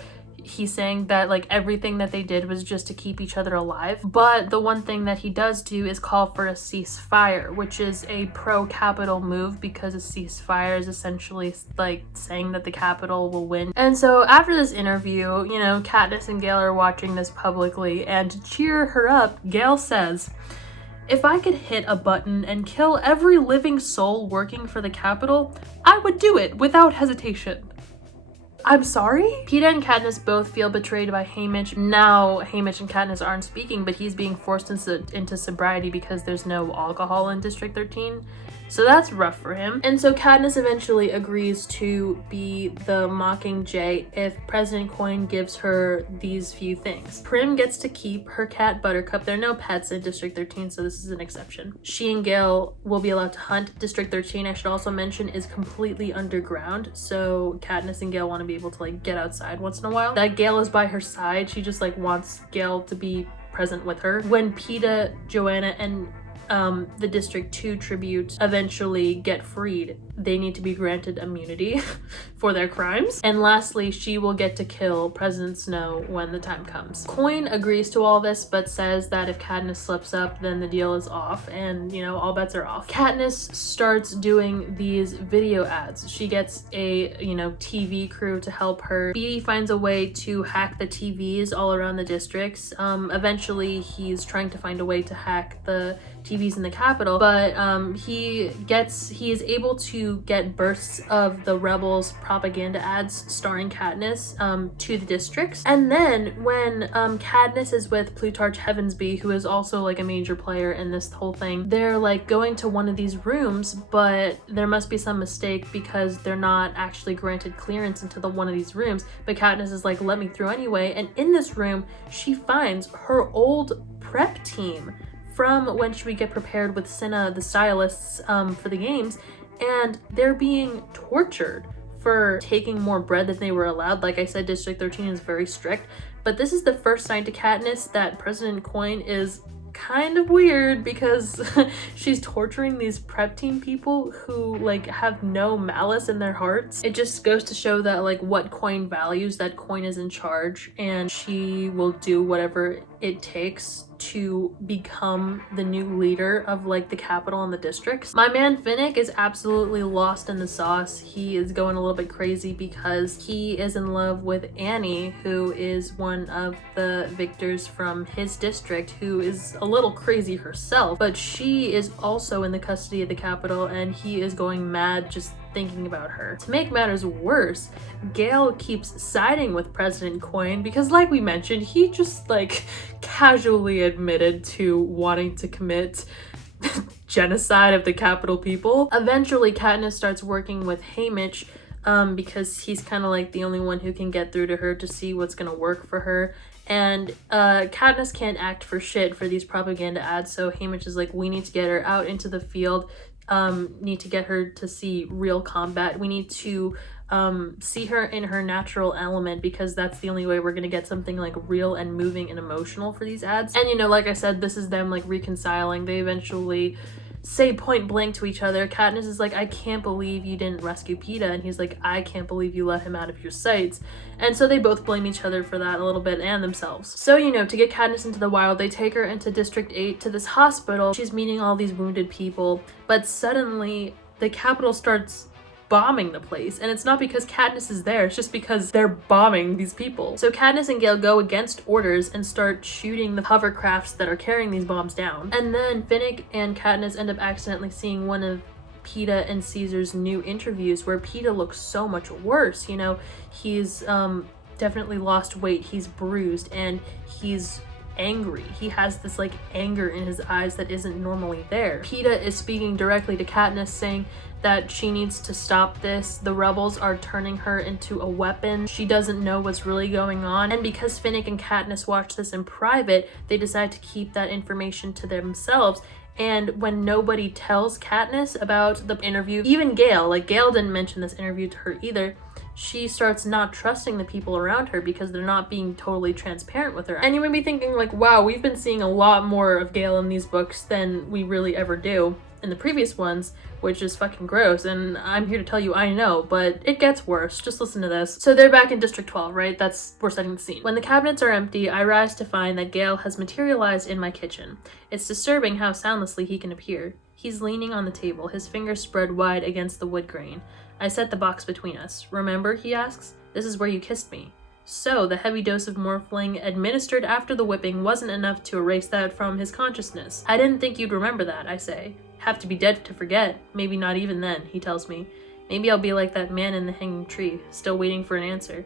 he's saying that like everything that they did was just to keep each other alive. But the one thing that he does do is call for a ceasefire, which is a pro-capital move, because a ceasefire is essentially like saying that the capital will win. And so after this interview, you know, Katniss and Gale are watching this publicly, and to cheer her up, Gale says, "If I could hit a button and kill every living soul working for the capital, I would do it without hesitation." I'm sorry? Peeta and Katniss both feel betrayed by Haymitch. Now Haymitch and Katniss aren't speaking, but he's being forced into sobriety because there's no alcohol in District 13. So that's rough for him. And so Katniss eventually agrees to be the Mockingjay if President Coin gives her these few things. Prim gets to keep her cat Buttercup. There are no pets in District 13, so this is an exception. She and Gale will be allowed to hunt. District 13, I should also mention, is completely underground, so Katniss and Gale want to be able to like get outside once in a while. That Gale is by her side. She just like wants Gale to be present with her. When Peeta, Joanna, and the District 2 tribute eventually get freed, they need to be granted immunity for their crimes. And lastly, she will get to kill President Snow when the time comes. Coin agrees to all this, but says that if Katniss slips up, then the deal is off, and you know, all bets are off. Katniss starts doing these video ads. She gets a, you know, TV crew to help her. Beetee finds a way to hack the TVs all around the districts. Eventually, he's trying to find a way to hack the TVs in the capital, but he is able to get bursts of the rebels propaganda ads starring Katniss to the districts. And then when Katniss is with Plutarch Heavensbee, who is also like a major player in this whole thing, they're like going to one of these rooms, but there must be some mistake because they're not actually granted clearance into one of these rooms. But Katniss is like, let me through anyway. And in this room, she finds her old prep team from when she would get prepared with Cinna, the stylists, for the games, and they're being tortured for taking more bread than they were allowed. Like I said, District 13 is very strict, but this is the first sign to Katniss that President Coin is kind of weird, because she's torturing these prep team people who like have no malice in their hearts. It just goes to show that like what Coin values, that Coin is in charge, and she will do whatever it takes to become the new leader of like the capital and the districts. My man Finnick is absolutely lost in the sauce. He is going a little bit crazy because he is in love with Annie, who is one of the victors from his district, who is a little crazy herself, but she is also in the custody of the capital, and he is going mad just thinking about her. To make matters worse, Gale keeps siding with President Coin because, like we mentioned, he just like casually admitted to wanting to commit genocide of the capital people. Eventually, Katniss starts working with Haymitch because he's kind of like the only one who can get through to her to see what's gonna work for her. And Katniss can't act for shit for these propaganda ads, so Haymitch is like, we need to get her out into the field, need to get her to see real combat. We need to see her in her natural element, because that's the only way we're gonna get something like real and moving and emotional for these ads. And you know, like I said, this is them like reconciling. They eventually say point blank to each other. Katniss is like, I can't believe you didn't rescue Peeta, and he's like, I can't believe you let him out of your sights. And so they both blame each other for that a little bit, and themselves. So, you know, to get Katniss into the wild, they take her into District 8 to this hospital. She's meeting all these wounded people, but suddenly the capital starts bombing the place, and it's not because Katniss is there, it's just because they're bombing these people. So Katniss and Gale go against orders and start shooting the hovercrafts that are carrying these bombs down. And then Finnick and Katniss end up accidentally seeing one of Peeta and Caesar's new interviews, where Peeta looks so much worse. You know, he's definitely lost weight, he's bruised, and he's angry. He has this like anger in his eyes that isn't normally there. Peeta is speaking directly to Katniss, saying that she needs to stop this. The rebels are turning her into a weapon. She doesn't know what's really going on. And because Finnick and Katniss watch this in private, they decide to keep that information to themselves. And when nobody tells Katniss about the interview, even Gale, like Gale didn't mention this interview to her either, she starts not trusting the people around her because they're not being totally transparent with her. And you may be thinking like, wow, we've been seeing a lot more of Gale in these books than we really ever do in the previous ones, which is fucking gross. And I'm here to tell you, I know, but it gets worse. Just listen to this. So they're back in District 12, right? We're setting the scene. When the cabinets are empty, I rise to find that Gale has materialized in my kitchen. It's disturbing how soundlessly he can appear. He's leaning on the table, his fingers spread wide against the wood grain. I set the box between us. Remember, he asks, this is where you kissed me. So, the heavy dose of morphling administered after the whipping wasn't enough to erase that from his consciousness. I didn't think you'd remember that, I say. Have to be dead to forget. Maybe not even then, he tells me. Maybe I'll be like that man in the hanging tree, still waiting for an answer.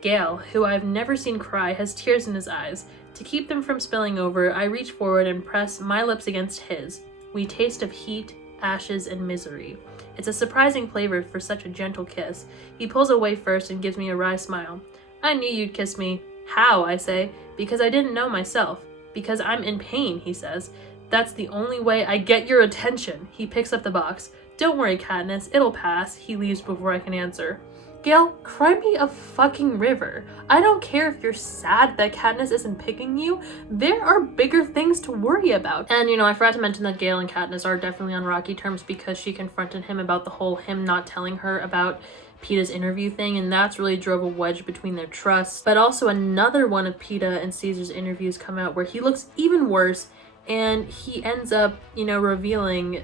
Gale, who I've never seen cry, has tears in his eyes. To keep them from spilling over, I reach forward and press my lips against his. We taste of heat, ashes, and misery. It's a surprising flavor for such a gentle kiss. He pulls away first and gives me a wry smile. I knew you'd kiss me. How, I say. Because I didn't know myself. Because I'm in pain, he says. That's the only way I get your attention. He picks up the box. Don't worry, Katniss. It'll pass. He leaves before I can answer. Gale, cry me a fucking river. I don't care if you're sad that Katniss isn't picking you. There are bigger things to worry about. And, I forgot to mention that Gale and Katniss are definitely on rocky terms because she confronted him about the whole him not telling her about Peeta's interview thing, and that's really drove a wedge between their trust. But also another one of Peeta and Caesar's interviews come out where he looks even worse, and he ends up, revealing,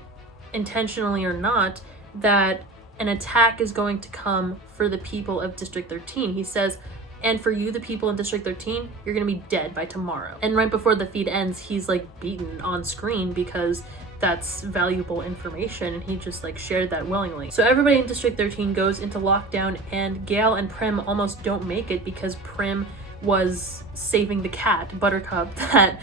intentionally or not, that an attack is going to come for the people of District 13. He says, and for you, the people in District 13, you're gonna be dead by tomorrow. And right before the feed ends, he's like beaten on screen because that's valuable information, and he just like shared that willingly. So everybody in District 13 goes into lockdown, and Gale and Prim almost don't make it because Prim was saving the cat, Buttercup, that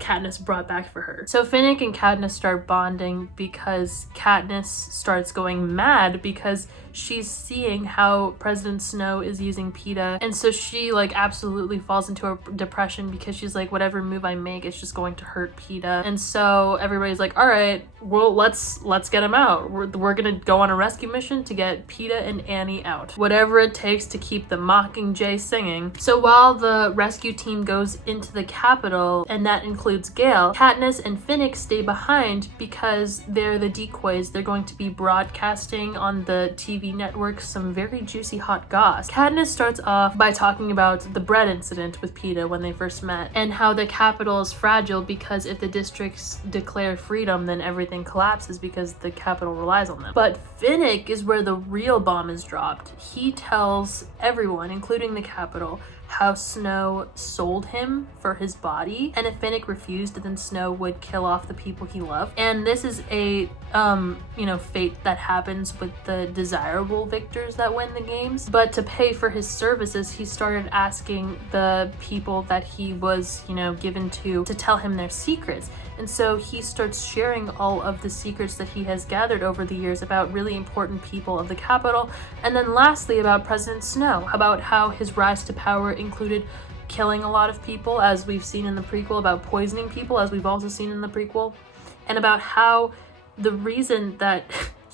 Katniss brought back for her. So Finnick and Katniss start bonding because Katniss starts going mad because she's seeing how President Snow is using Peeta, and so she like absolutely falls into a depression because she's like, whatever move I make, it's just going to hurt Peeta. And so everybody's like, all right, well, let's get him out. We're gonna go on a rescue mission to get Peeta and Annie out, whatever it takes to keep the mockingjay singing. So while the rescue team goes into the Capitol, and that includes Gale, Katniss and Finnick stay behind because they're the decoys. They're going to be broadcasting on the TV network some very juicy hot goss. Katniss starts off by talking about the bread incident with Peeta when they first met, and how the Capitol is fragile because if the districts declare freedom, then everything collapses because the Capitol relies on them. But Finnick is where the real bomb is dropped. He tells everyone, including the Capitol, how Snow sold him for his body, and if Finnick refused, then Snow would kill off the people he loved. And this is a fate that happens with the desirable victors that win the games. But to pay for his services, he started asking the people that he was, given to tell him their secrets. And so he starts sharing all of the secrets that he has gathered over the years about really important people of the Capitol. And then lastly, about President Snow, about how his rise to power included killing a lot of people, as we've seen in the prequel, about poisoning people, as we've also seen in the prequel, and about how the reason that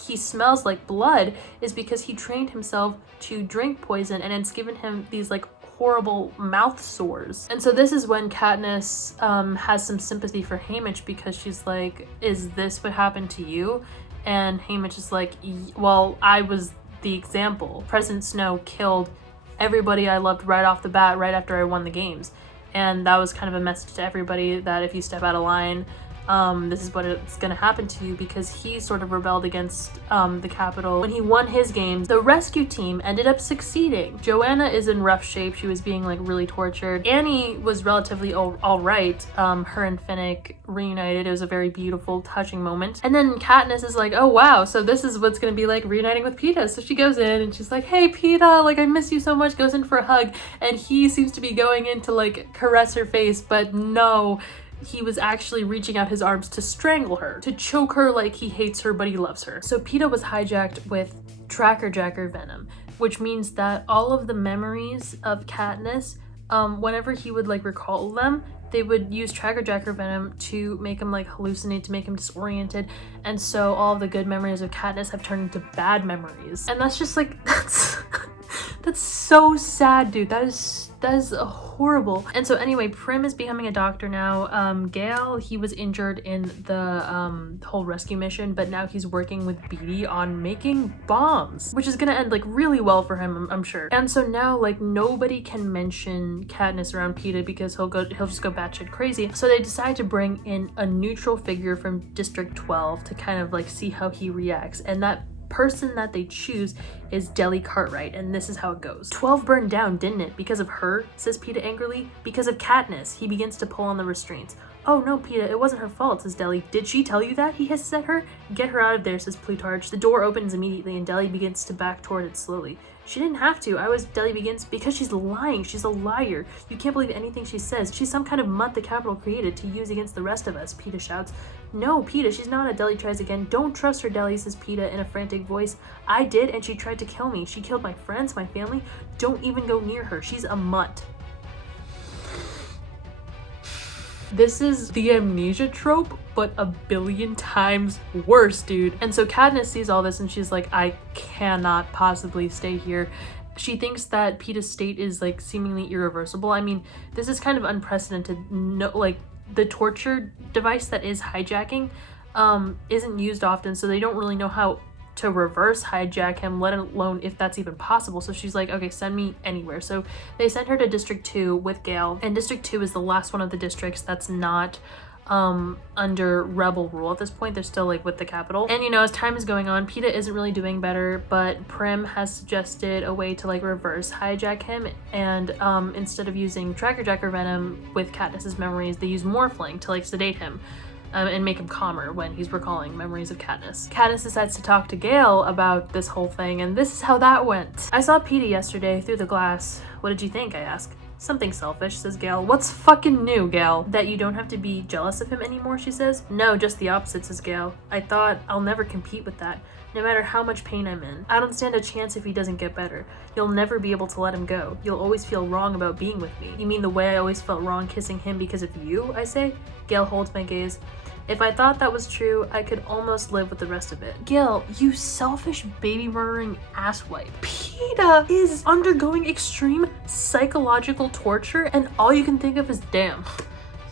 he smells like blood is because he trained himself to drink poison, and it's given him these like horrible mouth sores. And so this is when Katniss has some sympathy for Haymitch, because she's like, is this what happened to you? And Haymitch is like, well, I was the example. President Snow killed everybody I loved right off the bat, right after I won the games. And that was kind of a message to everybody that if you step out of line, this is what it's gonna happen to you, because he sort of rebelled against the Capitol. When he won his games, the rescue team ended up succeeding. Joanna is in rough shape. She was being like really tortured. Annie was relatively all right. Her and Finnick reunited. It was a very beautiful, touching moment. And then Katniss is like, oh wow, so this is what's gonna be like reuniting with Peeta. So she goes in and she's like, hey Peeta, like I miss you so much, goes in for a hug, and he seems to be going in to like caress her face, but no, he was actually reaching out his arms to strangle her, to choke her like he hates her but he loves her. So Peeta was hijacked with Tracker Jacker venom, which means that all of the memories of Katniss, whenever he would like recall them, they would use Tracker Jacker venom to make him like hallucinate, to make him disoriented, and so all of the good memories of Katniss have turned into bad memories. And that's just like, that's so sad, dude. That is horrible. And so anyway, Prim is becoming a doctor now. Gale, he was injured in the whole rescue mission, but now he's working with Beetee on making bombs, which is gonna end like really well for him, I'm sure. And so now like nobody can mention Katniss around Peeta because he'll just go batshit crazy. So they decide to bring in a neutral figure from District 12 to kind of like see how he reacts, and that person that they choose is Deli Cartwright, and this is how it goes. 12 burned down, didn't it? Because of her, says Peeta angrily. Because of Katniss. He begins to pull on the restraints. Oh no, Peeta, it wasn't her fault, says Deli. Did she tell you that? He hisses at her. Get her out of there, says Plutarch. The door opens immediately and Deli begins to back toward it slowly. She didn't have to. Deli begins, because she's lying. She's a liar. You can't believe anything she says. She's some kind of mutt the Capitol created to use against the rest of us, Peeta shouts. No, Peeta, she's not. Deli tries again. Don't trust her, Deli, says Peeta in a frantic voice. I did, and she tried to kill me. She killed my friends, my family. Don't even go near her. She's a mutt. This is the amnesia trope, but a billion times worse, dude. And so Katniss sees all this and she's like, I cannot possibly stay here. She thinks that Peeta's state is like seemingly irreversible. I mean, this is kind of unprecedented. No, like the torture device that is hijacking isn't used often, so they don't really know how to reverse hijack him, let alone if that's even possible. So she's like, okay, send me anywhere. So they sent her to District 2 with Gale, and District 2 is the last one of the districts that's not under rebel rule at this point. They're still like with the Capitol. And you know, as time is going on, Peeta isn't really doing better, but Prim has suggested a way to like reverse hijack him, and instead of using Tracker Jacker venom with Katniss's memories, they use Morphling to like sedate him. And make him calmer when he's recalling memories of Katniss. Katniss decides to talk to Gale about this whole thing, and this is how that went. I saw Peeta yesterday through the glass. What did you think? I ask. Something selfish, says Gale. What's fucking new, Gale? That you don't have to be jealous of him anymore, she says. No, just the opposite, says Gale. I thought I'll never compete with that, no matter how much pain I'm in. I don't stand a chance if he doesn't get better. You'll never be able to let him go. You'll always feel wrong about being with me. You mean the way I always felt wrong kissing him because of you, I say? Gale holds my gaze. If I thought that was true, I could almost live with the rest of it. Gale, you selfish baby murdering asswipe. Peeta is undergoing extreme psychological torture and all you can think of is damn.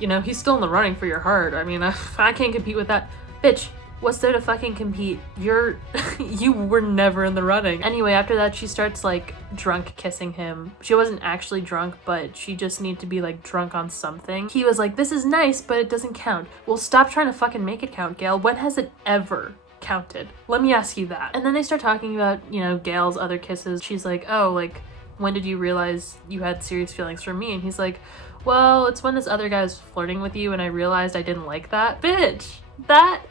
You know, he's still in the running for your heart. I mean, I can't compete with that. Bitch, what's there to fucking compete? You were never in the running. Anyway, after that, she starts like drunk kissing him. She wasn't actually drunk, but she just needed to be like drunk on something. He was like, this is nice, but it doesn't count. Well, stop trying to fucking make it count, Gale. When has it ever counted? Let me ask you that. And then they start talking about, you know, Gale's other kisses. She's like, oh, like, when did you realize you had serious feelings for me? And he's like, well, it's when this other guy was flirting with you and I realized I didn't like that. Bitch, that...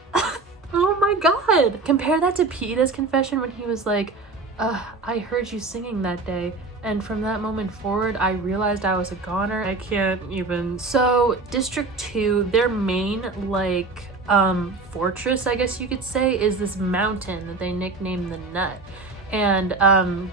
Oh my god! Compare that to Peeta's confession when he was like, I heard you singing that day, and from that moment forward, I realized I was a goner. I can't even. So, District 2, their main, like, fortress, I guess you could say, is this mountain that they nicknamed the Nut. And,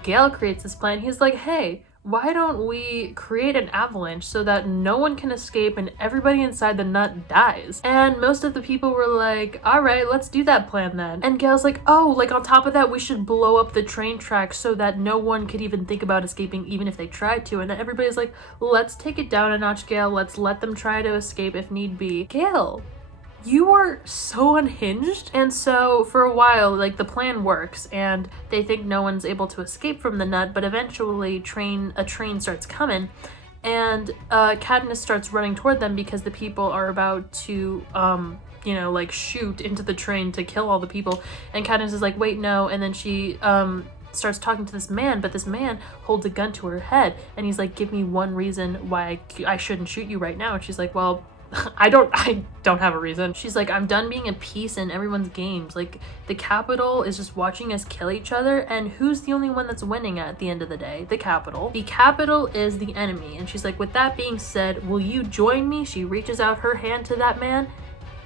Gale creates this plan. He's like, hey, why don't we create an avalanche so that no one can escape and everybody inside the Nut dies? And most of the people were like, all right, let's do that plan then. And Gale's like, oh, like on top of that, we should blow up the train tracks so that no one could even think about escaping even if they tried to. And everybody's like, let's take it down a notch, Gale. Let's let them try to escape if need be. Gale, you are so unhinged. And so for a while, like, the plan works and they think no one's able to escape from the Nut, but eventually a train starts coming and Katniss starts running toward them because the people are about to you know, like shoot into the train to kill all the people. And Katniss is like, wait, no. And then she starts talking to this man, but this man holds a gun to her head and he's like, give me one reason why I shouldn't shoot you right now. And she's like, well, I don't have a reason. She's like, I'm done being a piece in everyone's games. Like, the Capitol is just watching us kill each other, and who's the only one that's winning at the end of the day? The Capitol. The Capitol is the enemy. And she's like, with that being said, will you join me? She reaches out her hand to that man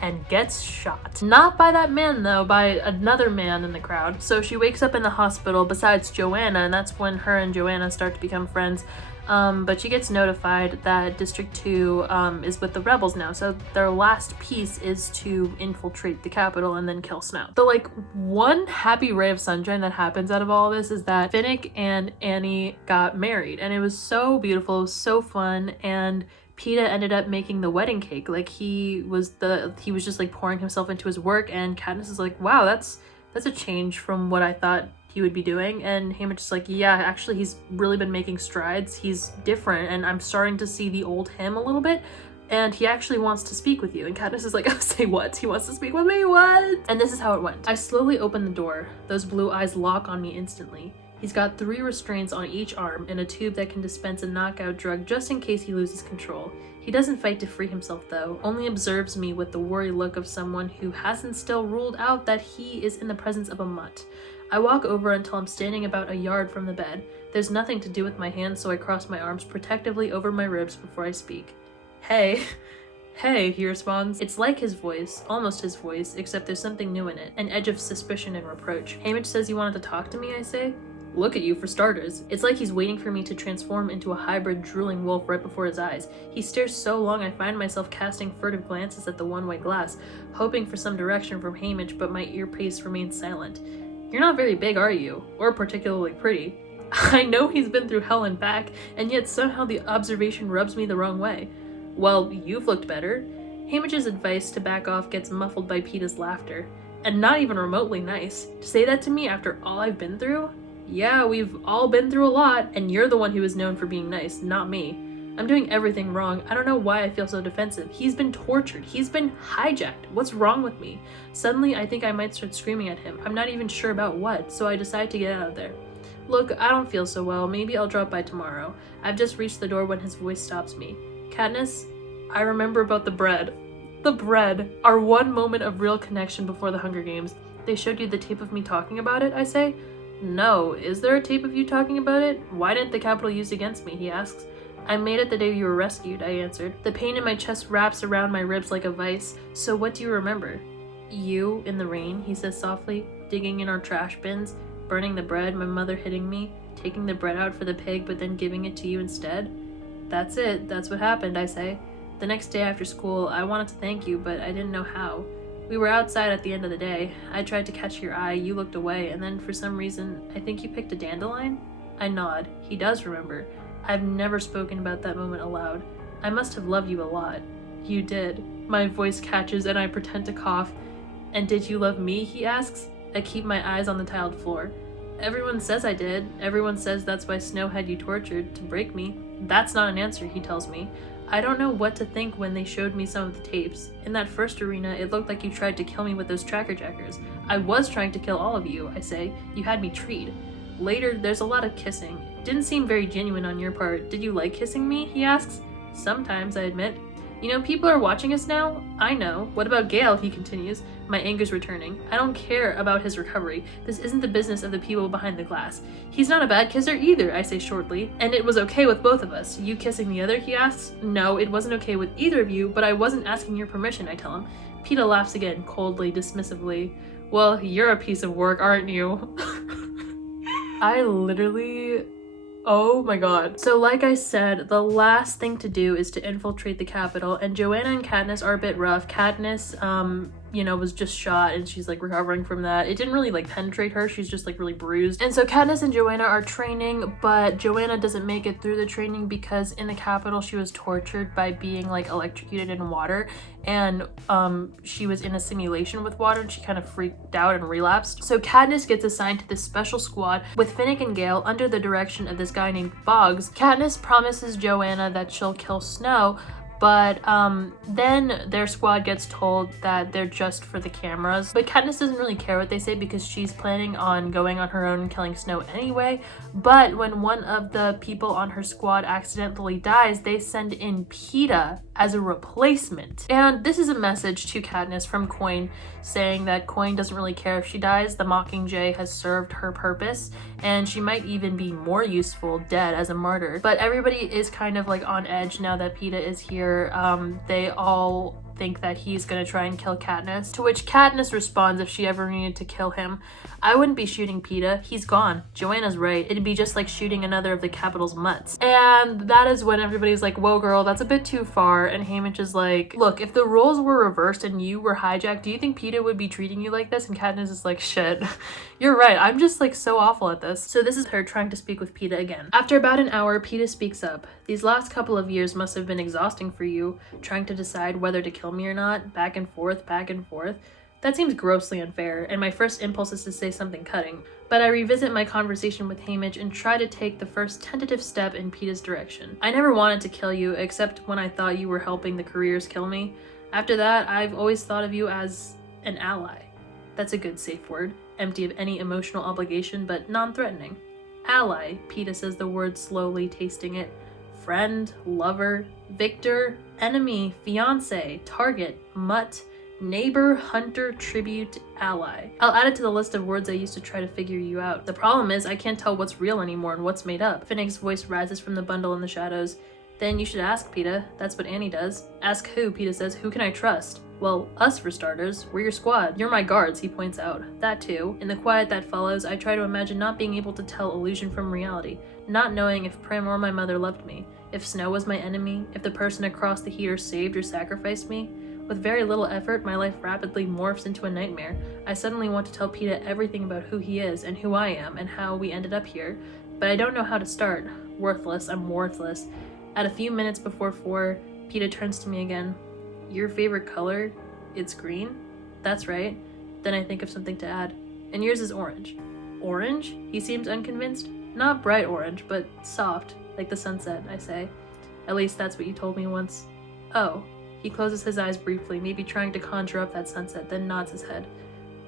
and gets shot. Not by that man though, by another man in the crowd. So she wakes up in the hospital besides Joanna, and that's when her and Joanna start to become friends. But she gets notified that District 2 is with the rebels now, so their last piece is to infiltrate the Capitol and then kill Snow. The like one happy ray of sunshine that happens out of all this is that Finnick and Annie got married, and it was so beautiful, it was so fun, and Peeta ended up making the wedding cake. Like, he was just like pouring himself into his work, and Katniss is like, wow, that's a change from what I thought he would be doing. And Haymitch is like, yeah, actually he's really been making strides, he's different, and I'm starting to see the old him a little bit, and he actually wants to speak with you. And Katniss is like, oh, say what? He wants to speak with me? What? And this is how it went. I slowly open the door. Those blue eyes lock on me instantly. He's got 3 restraints on each arm and a tube that can dispense a knockout drug just in case he loses control. He doesn't fight to free himself though, only observes me with the worried look of someone who hasn't still ruled out that he is in the presence of a mutt. I walk over until I'm standing about a yard from the bed. There's nothing to do with my hands, so I cross my arms protectively over my ribs before I speak. Hey. Hey, he responds. It's like his voice, almost his voice, except there's something new in it, an edge of suspicion and reproach. Haymitch says you wanted to talk to me, I say. Look at you, for starters. It's like he's waiting for me to transform into a hybrid drooling wolf right before his eyes. He stares so long I find myself casting furtive glances at the one-way glass, hoping for some direction from Haymitch, but my earpiece remains silent. You're not very big, are you? Or particularly pretty. I know he's been through hell and back, and yet somehow the observation rubs me the wrong way. Well, you've looked better. Haymitch's advice to back off gets muffled by Peeta's laughter. And not even remotely nice. To say that to me after all I've been through? Yeah, we've all been through a lot, and you're the one who is known for being nice, not me. I'm doing everything wrong. I don't know why I feel so defensive. He's been tortured. He's been hijacked. What's wrong with me? Suddenly, I think I might start screaming at him. I'm not even sure about what, so I decide to get out of there. Look, I don't feel so well. Maybe I'll drop by tomorrow. I've just reached the door when his voice stops me. Katniss, I remember about the bread. The bread. Our one moment of real connection before the Hunger Games. They showed you the tape of me talking about it, I say. No, is there a tape of you talking about it? Why didn't the Capitol use against me, he asks. I made it the day you were rescued, I answered. The pain in my chest wraps around my ribs like a vice. So what do you remember? You, in the rain, he says softly, digging in our trash bins, burning the bread, my mother hitting me, taking the bread out for the pig but then giving it to you instead. That's it, that's what happened, I say. The next day after school, I wanted to thank you, but I didn't know how. We were outside at the end of the day. I tried to catch your eye, you looked away, and then for some reason, I think you picked a dandelion? I nod. He does remember. I've never spoken about that moment aloud. I must have loved you a lot. You did. My voice catches and I pretend to cough. And did you love me, he asks. I keep my eyes on the tiled floor. Everyone says I did. Everyone says that's why Snow had you tortured, to break me. That's not an answer, he tells me. I don't know what to think when they showed me some of the tapes. In that first arena, it looked like you tried to kill me with those tracker jackers. I was trying to kill all of you, I say. You had me treed. Later, there's a lot of kissing. It didn't seem very genuine on your part. Did you like kissing me? He asks. Sometimes, I admit. You know, people are watching us now. I know. What about Gale? He continues. My anger's returning. I don't care about his recovery. This isn't the business of the people behind the glass. He's not a bad kisser either, I say shortly. And it was okay with both of us. You kissing the other, he asks. No, it wasn't okay with either of you, but I wasn't asking your permission, I tell him. Peeta laughs again, coldly, dismissively. Well, you're a piece of work, aren't you? I literally... Oh my god. So like I said, the last thing to do is to infiltrate the Capitol, and Joanna and Katniss are a bit rough. Katniss, you know, was just shot and she's like recovering from that. It didn't really like penetrate her, she's just like really bruised. And so Katniss and Joanna are training, but Joanna doesn't make it through the training because in the Capitol she was tortured by being like electrocuted in water, and she was in a simulation with water and she kind of freaked out and relapsed. So Katniss gets assigned to this special squad with Finnick and Gale under the direction of this guy named Boggs. Katniss promises Joanna that she'll kill Snow, But then their squad gets told that they're just for the cameras. But Katniss doesn't really care what they say because she's planning on going on her own and killing Snow anyway. But when one of the people on her squad accidentally dies, they send in Peeta as a replacement. And this is a message to Katniss from Coin, saying that Coin doesn't really care if she dies. The Mockingjay has served her purpose, and she might even be more useful dead as a martyr. But everybody is kind of like on edge now that Peeta is here. They all think that he's gonna try and kill Katniss, to which Katniss responds if she ever needed to kill him, "I wouldn't be shooting Peeta, he's gone. Joanna's right, it'd be just like shooting another of the Capitol's mutts." And that is when everybody's like, "Whoa girl, that's a bit too far," and Haymitch is like, "Look, if the roles were reversed and you were hijacked, do you think Peeta would be treating you like this?" And Katniss is like, "Shit, you're right, I'm just like so awful at this." So this is her trying to speak with Peeta again. After about an hour, Peeta speaks up. "These last couple of years must have been exhausting for you, trying to decide whether to kill me or not, back and forth, back and forth. That seems grossly unfair, and my first impulse is to say something cutting. But I revisit my conversation with Haymitch and try to take the first tentative step in Peeta's direction. I never wanted to kill you, except when I thought you were helping the careers kill me. After that, I've always thought of you as an ally. That's a good safe word, empty of any emotional obligation, but non-threatening. Ally," Peeta says the word slowly, tasting it. "Friend, lover, victor, enemy, fiance, target, mutt, neighbor, hunter, tribute, ally. I'll add it to the list of words I used to try to figure you out. The problem is I can't tell what's real anymore and what's made up." Finnick's voice rises from the bundle in the shadows. "Then you should ask, Peeta. That's what Annie does." "Ask who?" Peeta says. "Who can I trust?" "Well, us for starters. We're your squad. You're my guards," he points out. "That too." In the quiet that follows, I try to imagine not being able to tell illusion from reality, not knowing if Prim or my mother loved me, if Snow was my enemy, if the person across the heater saved or sacrificed me. With very little effort, my life rapidly morphs into a nightmare. I suddenly want to tell Peeta everything about who he is and who I am and how we ended up here, but I don't know how to start. Worthless, I'm worthless. At a few minutes before 4, Peeta turns to me again. "Your favorite color? It's green?" "That's right." Then I think of something to add. "And yours is orange." "Orange?" He seems unconvinced. "Not bright orange, but soft, like the sunset," I say. "At least that's what you told me once." "Oh." He closes his eyes briefly, maybe trying to conjure up that sunset, then nods his head.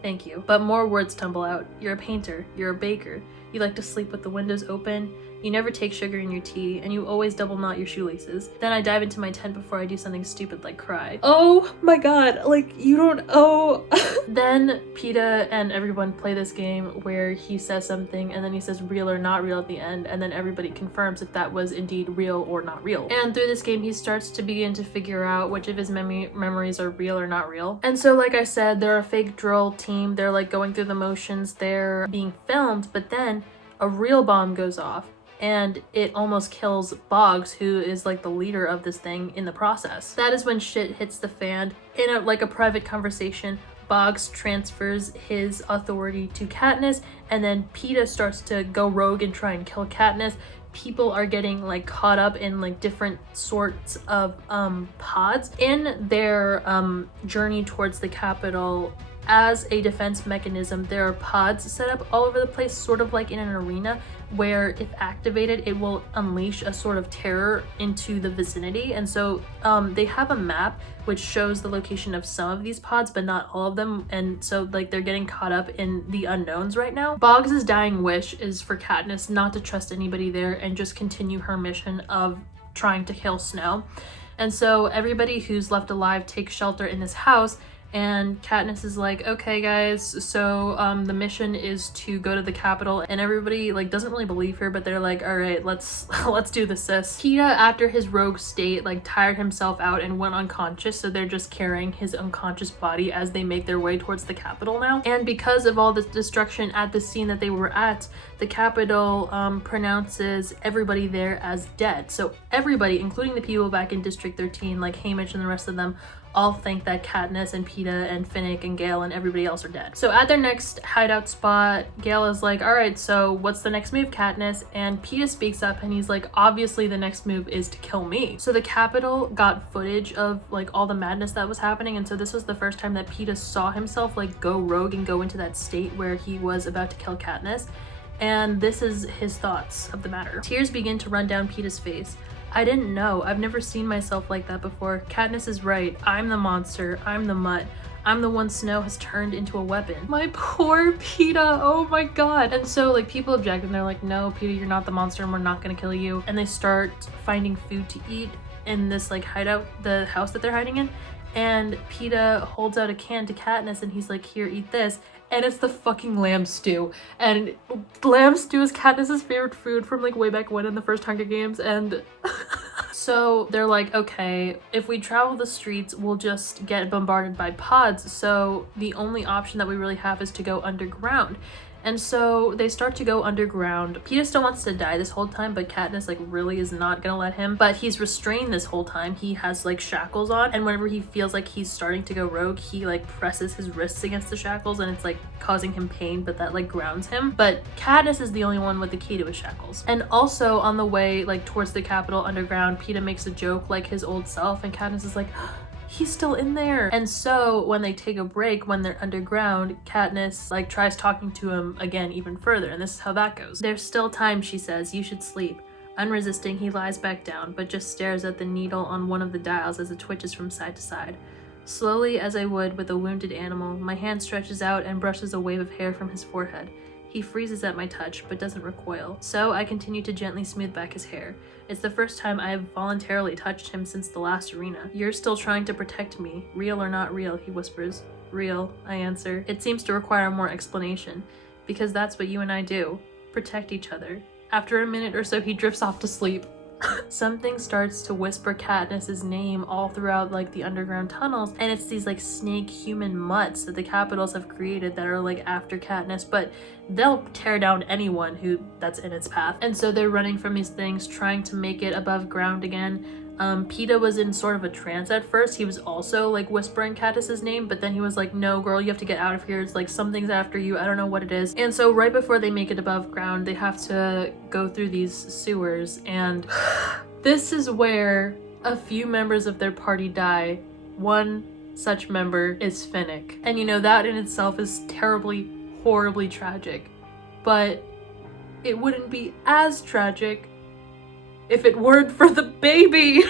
"Thank you." But more words tumble out. "You're a painter. You're a baker. You like to sleep with the windows open. You never take sugar in your tea, and you always double knot your shoelaces." Then I dive into my tent before I do something stupid like cry. Oh my god, like, you don't— oh. Then Peeta and everyone play this game where he says something and then he says real or not real at the end, and then everybody confirms if that was indeed real or not real. And through this game he starts to begin to figure out which of his memories are real or not real. And so, like I said, they're a fake drill team, they're like going through the motions, they're being filmed, but then a real bomb goes off and it almost kills Boggs, who is like the leader of this thing in the process. That is when shit hits the fan. In a private conversation, Boggs transfers his authority to Katniss, and then Peeta starts to go rogue and try and kill Katniss. People are getting like caught up in like different sorts of pods in their journey towards the Capitol. As a defense mechanism, there are pods set up all over the place, sort of like in an arena, where if activated it will unleash a sort of terror into the vicinity. And so they have a map which shows the location of some of these pods but not all of them, and so like they're getting caught up in the unknowns right now. Boggs's dying wish is for Katniss not to trust anybody there and just continue her mission of trying to kill Snow. And so everybody who's left alive takes shelter in this house, and Katniss is like, "Okay guys, so the mission is to go to the Capitol," and everybody like doesn't really believe her, but they're like, "All right, let's do this, sis." Peeta, after his rogue state, like tired himself out and went unconscious, so they're just carrying his unconscious body as they make their way towards the Capitol now. And because of all this destruction at the scene that they were at, the Capitol pronounces everybody there as dead. So everybody, including the people back in District 13, like Haymitch and the rest of them, all think that Katniss and Peeta and Finnick and Gale and everybody else are dead. So at their next hideout spot, Gale is like, "All right, so what's the next move, Katniss?" And Peeta speaks up and he's like, "Obviously the next move is to kill me." So the Capitol got footage of like all the madness that was happening, and so this was the first time that Peeta saw himself like go rogue and go into that state where he was about to kill Katniss. And this is his thoughts of the matter. Tears begin to run down Peeta's face. I didn't know. I've never seen myself like that before. Katniss is right. I'm the monster. I'm the mutt. I'm the one Snow has turned into a weapon. My poor Peeta, oh my god. And so like people object and they're like, no, Peeta, you're not the monster and we're not gonna kill you. And they start finding food to eat in this like hideout, the house that they're hiding in. And Peeta holds out a can to Katniss and he's like, here, eat this. And it's the fucking lamb stew. And lamb stew is Katniss's favorite food from like way back when in the first Hunger Games. And so they're like, okay, if we travel the streets, we'll just get bombarded by pods. So the only option that we really have is to go underground. And so they start to go underground. Peeta still wants to die this whole time, but Katniss like really is not gonna let him. But he's restrained this whole time. He has like shackles on, and whenever he feels like he's starting to go rogue, he like presses his wrists against the shackles and it's like causing him pain, but that like grounds him. But Katniss is the only one with the key to his shackles. And also on the way like towards the Capitol underground, Peeta makes a joke like his old self, and Katniss is like, he's still in there. And so when they take a break, when they're underground, Katniss like tries talking to him again even further, and this is how that goes. There's still time, she says. You should sleep. Unresisting, he lies back down, but just stares at the needle on one of the dials as it twitches from side to side. Slowly, as I would with a wounded animal, my hand stretches out and brushes a wave of hair from his forehead. He freezes at my touch, but doesn't recoil. So I continue to gently smooth back his hair. It's the first time I have voluntarily touched him since the last arena. You're still trying to protect me, real or not real, he whispers. Real, I answer. It seems to require more explanation, because that's what you and I do. Protect each other. After a minute or so, he drifts off to sleep. Something starts to whisper Katniss's name all throughout like the underground tunnels, and it's these like snake human mutts that the Capitals have created that are like after Katniss, but they'll tear down anyone who that's in its path. And so they're running from these things, trying to make it above ground again. Peeta was in sort of a trance at first. He was also like whispering Katniss's name, but then he was like, no girl, you have to get out of here. It's like something's after you. I don't know what it is. And so right before they make it above ground, they have to go through these sewers, and this is where a few members of their party die. One such member is Finnick. And you know, that in itself is terribly, horribly tragic, but it wouldn't be as tragic if it weren't for the baby.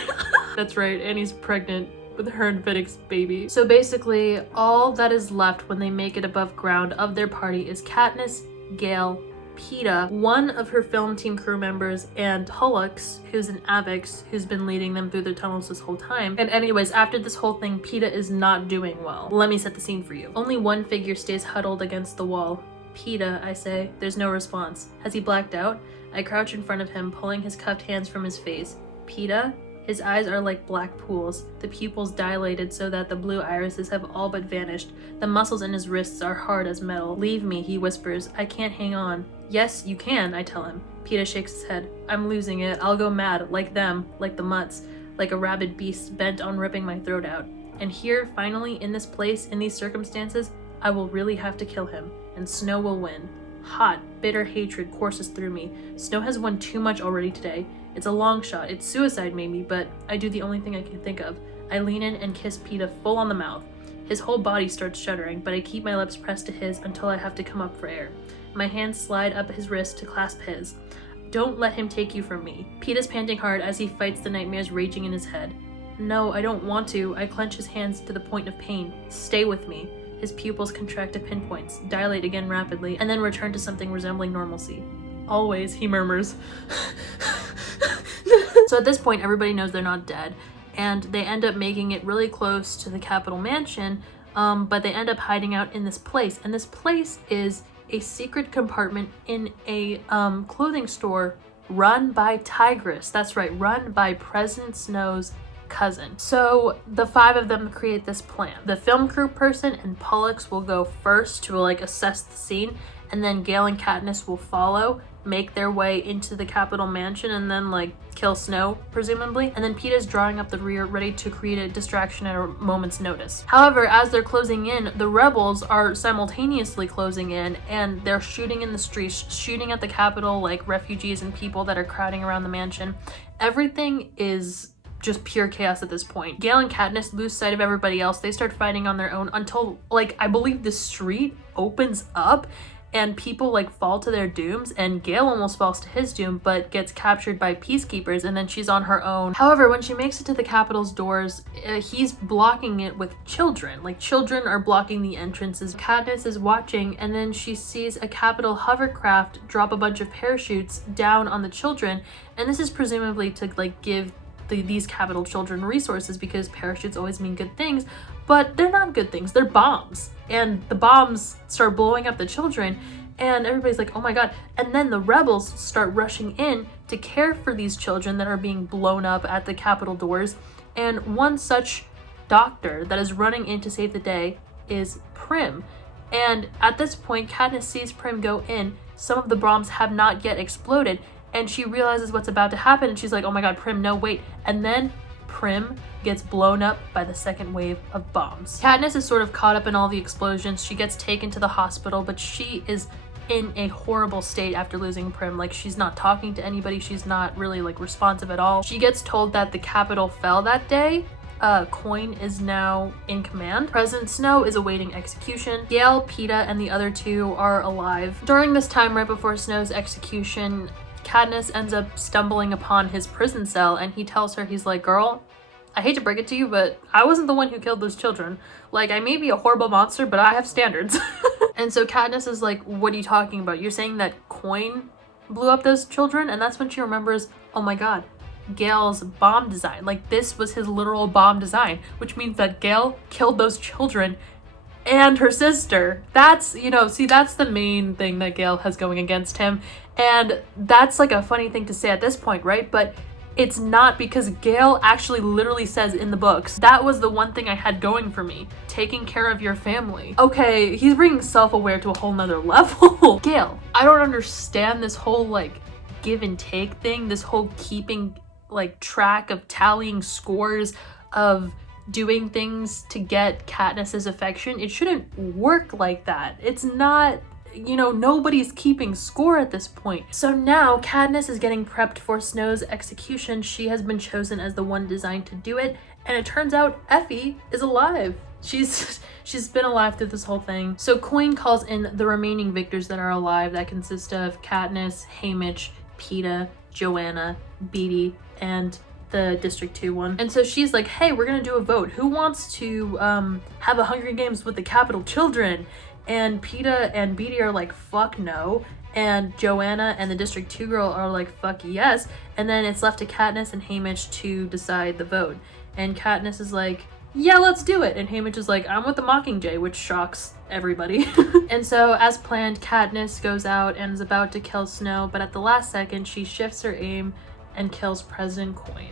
That's right, Annie's pregnant with her and Finnick's baby. So basically, all that is left when they make it above ground of their party is Katniss, Gale, Peeta, one of her film team crew members, and Pollux, who's an Avix, who's been leading them through the tunnels this whole time. And anyways, after this whole thing, Peeta is not doing well. Let me set the scene for you. Only one figure stays huddled against the wall. Peeta, I say. There's no response. Has he blacked out? I crouch in front of him, pulling his cupped hands from his face. Peeta? His eyes are like black pools, the pupils dilated so that the blue irises have all but vanished. The muscles in his wrists are hard as metal. Leave me, he whispers. I can't hang on. Yes, you can, I tell him. Peeta shakes his head. I'm losing it. I'll go mad, like them, like the mutts, like a rabid beast bent on ripping my throat out. And here, finally, in this place, in these circumstances, I will really have to kill him, and Snow will win. Hot, bitter hatred courses through me. Snow has won too much already today. It's a long shot. It's suicide maybe, but I do the only thing I can think of. I lean in and kiss Peeta full on the mouth. His whole body starts shuddering, but I keep my lips pressed to his until I have to come up for air. My hands slide up his wrist to clasp his. Don't let him take you from me. Peeta's panting hard as he fights the nightmares raging in his head. No, I don't want to. I clench his hands to the point of pain. Stay with me. His pupils contract to pinpoints, dilate again rapidly, and then return to something resembling normalcy. Always, he murmurs. So at this point, everybody knows they're not dead, and they end up making it really close to the Capitol Mansion, but they end up hiding out in this place, and this place is a secret compartment in a clothing store run by Tigress. That's right, run by President Snow's cousin. So the five of them create this plan. The film crew person and Pollux will go first to like assess the scene, and then Gale and Katniss will follow, make their way into the Capitol Mansion, and then like kill Snow, presumably. And then Peeta's drawing up the rear, ready to create a distraction at a moment's notice. However, as they're closing in, the rebels are simultaneously closing in, and they're shooting in the streets, shooting at the Capitol, like refugees and people that are crowding around the mansion. Everything is just pure chaos at this point. Gale and Katniss lose sight of everybody else. They start fighting on their own until, like, I believe the street opens up and people like fall to their dooms, and Gale almost falls to his doom but gets captured by peacekeepers, and then she's on her own. However, when she makes it to the Capitol's doors, he's blocking it with children. Like, children are blocking the entrances. Katniss is watching, and then she sees a Capitol hovercraft drop a bunch of parachutes down on the children, and this is presumably to like give these Capitol children resources, because parachutes always mean good things, but they're not good things. They're bombs, and the bombs start blowing up the children, and everybody's like, oh my god. And then the rebels start rushing in to care for these children that are being blown up at the Capitol doors, and one such doctor that is running in to save the day is Prim. And at this point, Katniss sees Prim go in. Some of the bombs have not yet exploded, and she realizes what's about to happen, and she's like, oh my god, Prim, no, wait. And then Prim gets blown up by the second wave of bombs. Katniss is sort of caught up in all the explosions. She gets taken to the hospital, but she is in a horrible state after losing Prim. Like, she's not talking to anybody. She's not really like responsive at all. She gets told that the Capitol fell that day. Coin is now in command. President Snow is awaiting execution. Yale, Peeta, and the other two are alive. During this time, right before Snow's execution, Katniss ends up stumbling upon his prison cell, and he tells her, he's like, girl, I hate to break it to you, but I wasn't the one who killed those children. Like, I may be a horrible monster, but I have standards. And so Katniss is like, what are you talking about? You're saying that Coin blew up those children? And that's when she remembers, oh my god, Gale's bomb design. Like, this was his literal bomb design, which means that Gale killed those children and her sister. That's, you know, see, that's the main thing that Gale has going against him. And that's like a funny thing to say at this point, right? But it's not, because Gale actually literally says in the books, that was the one thing I had going for me, taking care of your family. Okay, he's bringing self-aware to a whole nother level. Gale, I don't understand this whole like give and take thing, this whole keeping like track of tallying scores, of doing things to get Katniss's affection. It shouldn't work like that. It's not, you know, nobody's keeping score at this point. So now Katniss is getting prepped for Snow's execution. She has been chosen as the one designed to do it, and it turns out Effie is alive. She's been alive through this whole thing. So Coin calls in the remaining victors that are alive, that consist of Katniss, Haymitch, Peeta, Joanna, Beetee, and the District 2 one. And so she's like, hey, we're gonna do a vote. Who wants to have a Hunger Games with the Capitol children? And Peeta and Beetee are like, fuck no. And Joanna and the District 2 girl are like, fuck yes. And then it's left to Katniss and Haymitch to decide the vote. And Katniss is like, yeah, let's do it. And Haymitch is like, I'm with the Mockingjay, which shocks everybody. And so as planned, Katniss goes out and is about to kill Snow, but at the last second, she shifts her aim and kills President Coin.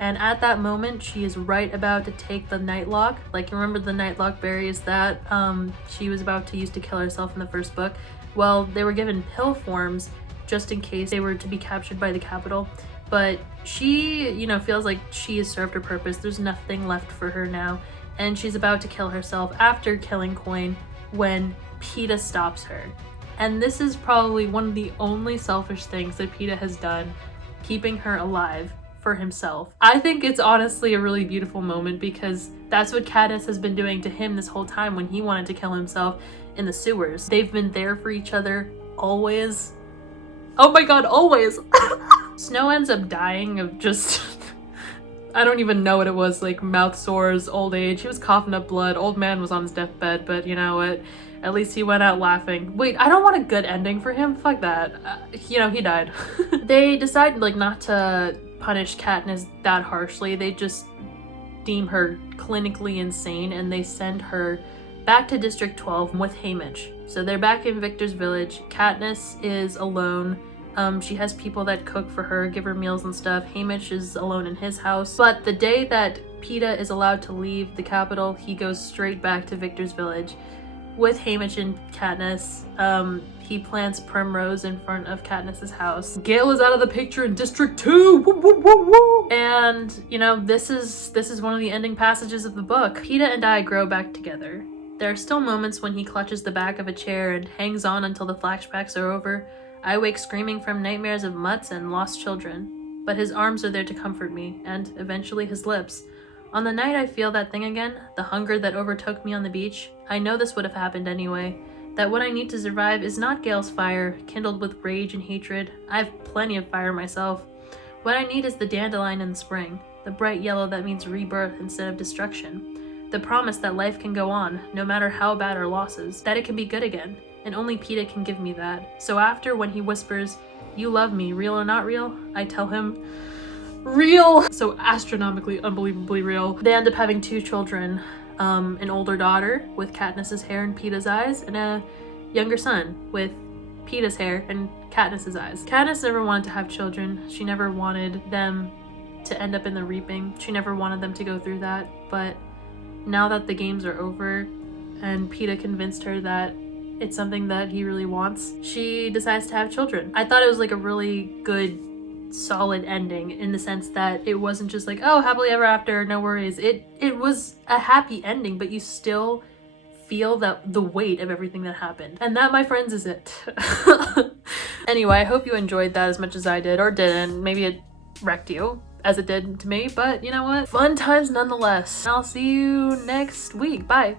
And at that moment, she is right about to take the Nightlock. Like, you remember the Nightlock berries that she was about to use to kill herself in the first book? Well, they were given pill forms just in case they were to be captured by the Capitol. But she, you know, feels like she has served her purpose. There's nothing left for her now. And she's about to kill herself after killing Coin when Peeta stops her. And this is probably one of the only selfish things that Peeta has done, keeping her alive for himself. I think it's honestly a really beautiful moment, because that's what Katniss has been doing to him this whole time when he wanted to kill himself in the sewers. They've been there for each other always. Oh my god, always! Snow ends up dying of just I don't even know what it was, like mouth sores, old age. He was coughing up blood. Old man was on his deathbed, but you know what? At least he went out laughing. Wait, I don't want a good ending for him. Fuck that. You know, he died. They decided like not to punish Katniss that harshly. They just deem her clinically insane, and they send her back to District 12 with Haymitch. So they're back in Victor's village. Katniss is alone. She has people that cook for her, give her meals and stuff. Haymitch is alone in his house. But the day that Peeta is allowed to leave the capital, he goes straight back to Victor's village with Haymitch and Katniss. He plants Primrose in front of Katniss's house. Gale is out of the picture in District 2! Woo, woo, woo, woo. And, you know, this is one of the ending passages of the book. Peeta and I grow back together. There are still moments when he clutches the back of a chair and hangs on until the flashbacks are over. I wake screaming from nightmares of mutts and lost children. But his arms are there to comfort me, and eventually his lips. On the night I feel that thing again, the hunger that overtook me on the beach, I know this would have happened anyway. that what I need to survive is not Gale's fire, kindled with rage and hatred. I have plenty of fire myself. What I need is the dandelion in the spring, the bright yellow that means rebirth instead of destruction. The promise that life can go on, no matter how bad our losses, that it can be good again, and only PETA can give me that. So after, when he whispers, "You love me, real or not real?" I tell him, real! So astronomically, unbelievably real. They end up having 2 children, an older daughter with Katniss's hair and PETA's eyes, and a younger son with PETA's hair and Katniss's eyes. Katniss never wanted to have children. She never wanted them to end up in the reaping. She never wanted them to go through that, but now that the games are over and PETA convinced her that it's something that he really wants, she decides to have children. I thought it was like a really good, solid ending in the sense that it wasn't just like, oh, happily ever after, no worries. It was a happy ending, but you still feel that the weight of everything that happened. And that, my friends, is it. Anyway, I hope you enjoyed that as much as I did, or didn't. Maybe it wrecked you as it did to me, but you know what? Fun times nonetheless. I'll see you next week. Bye.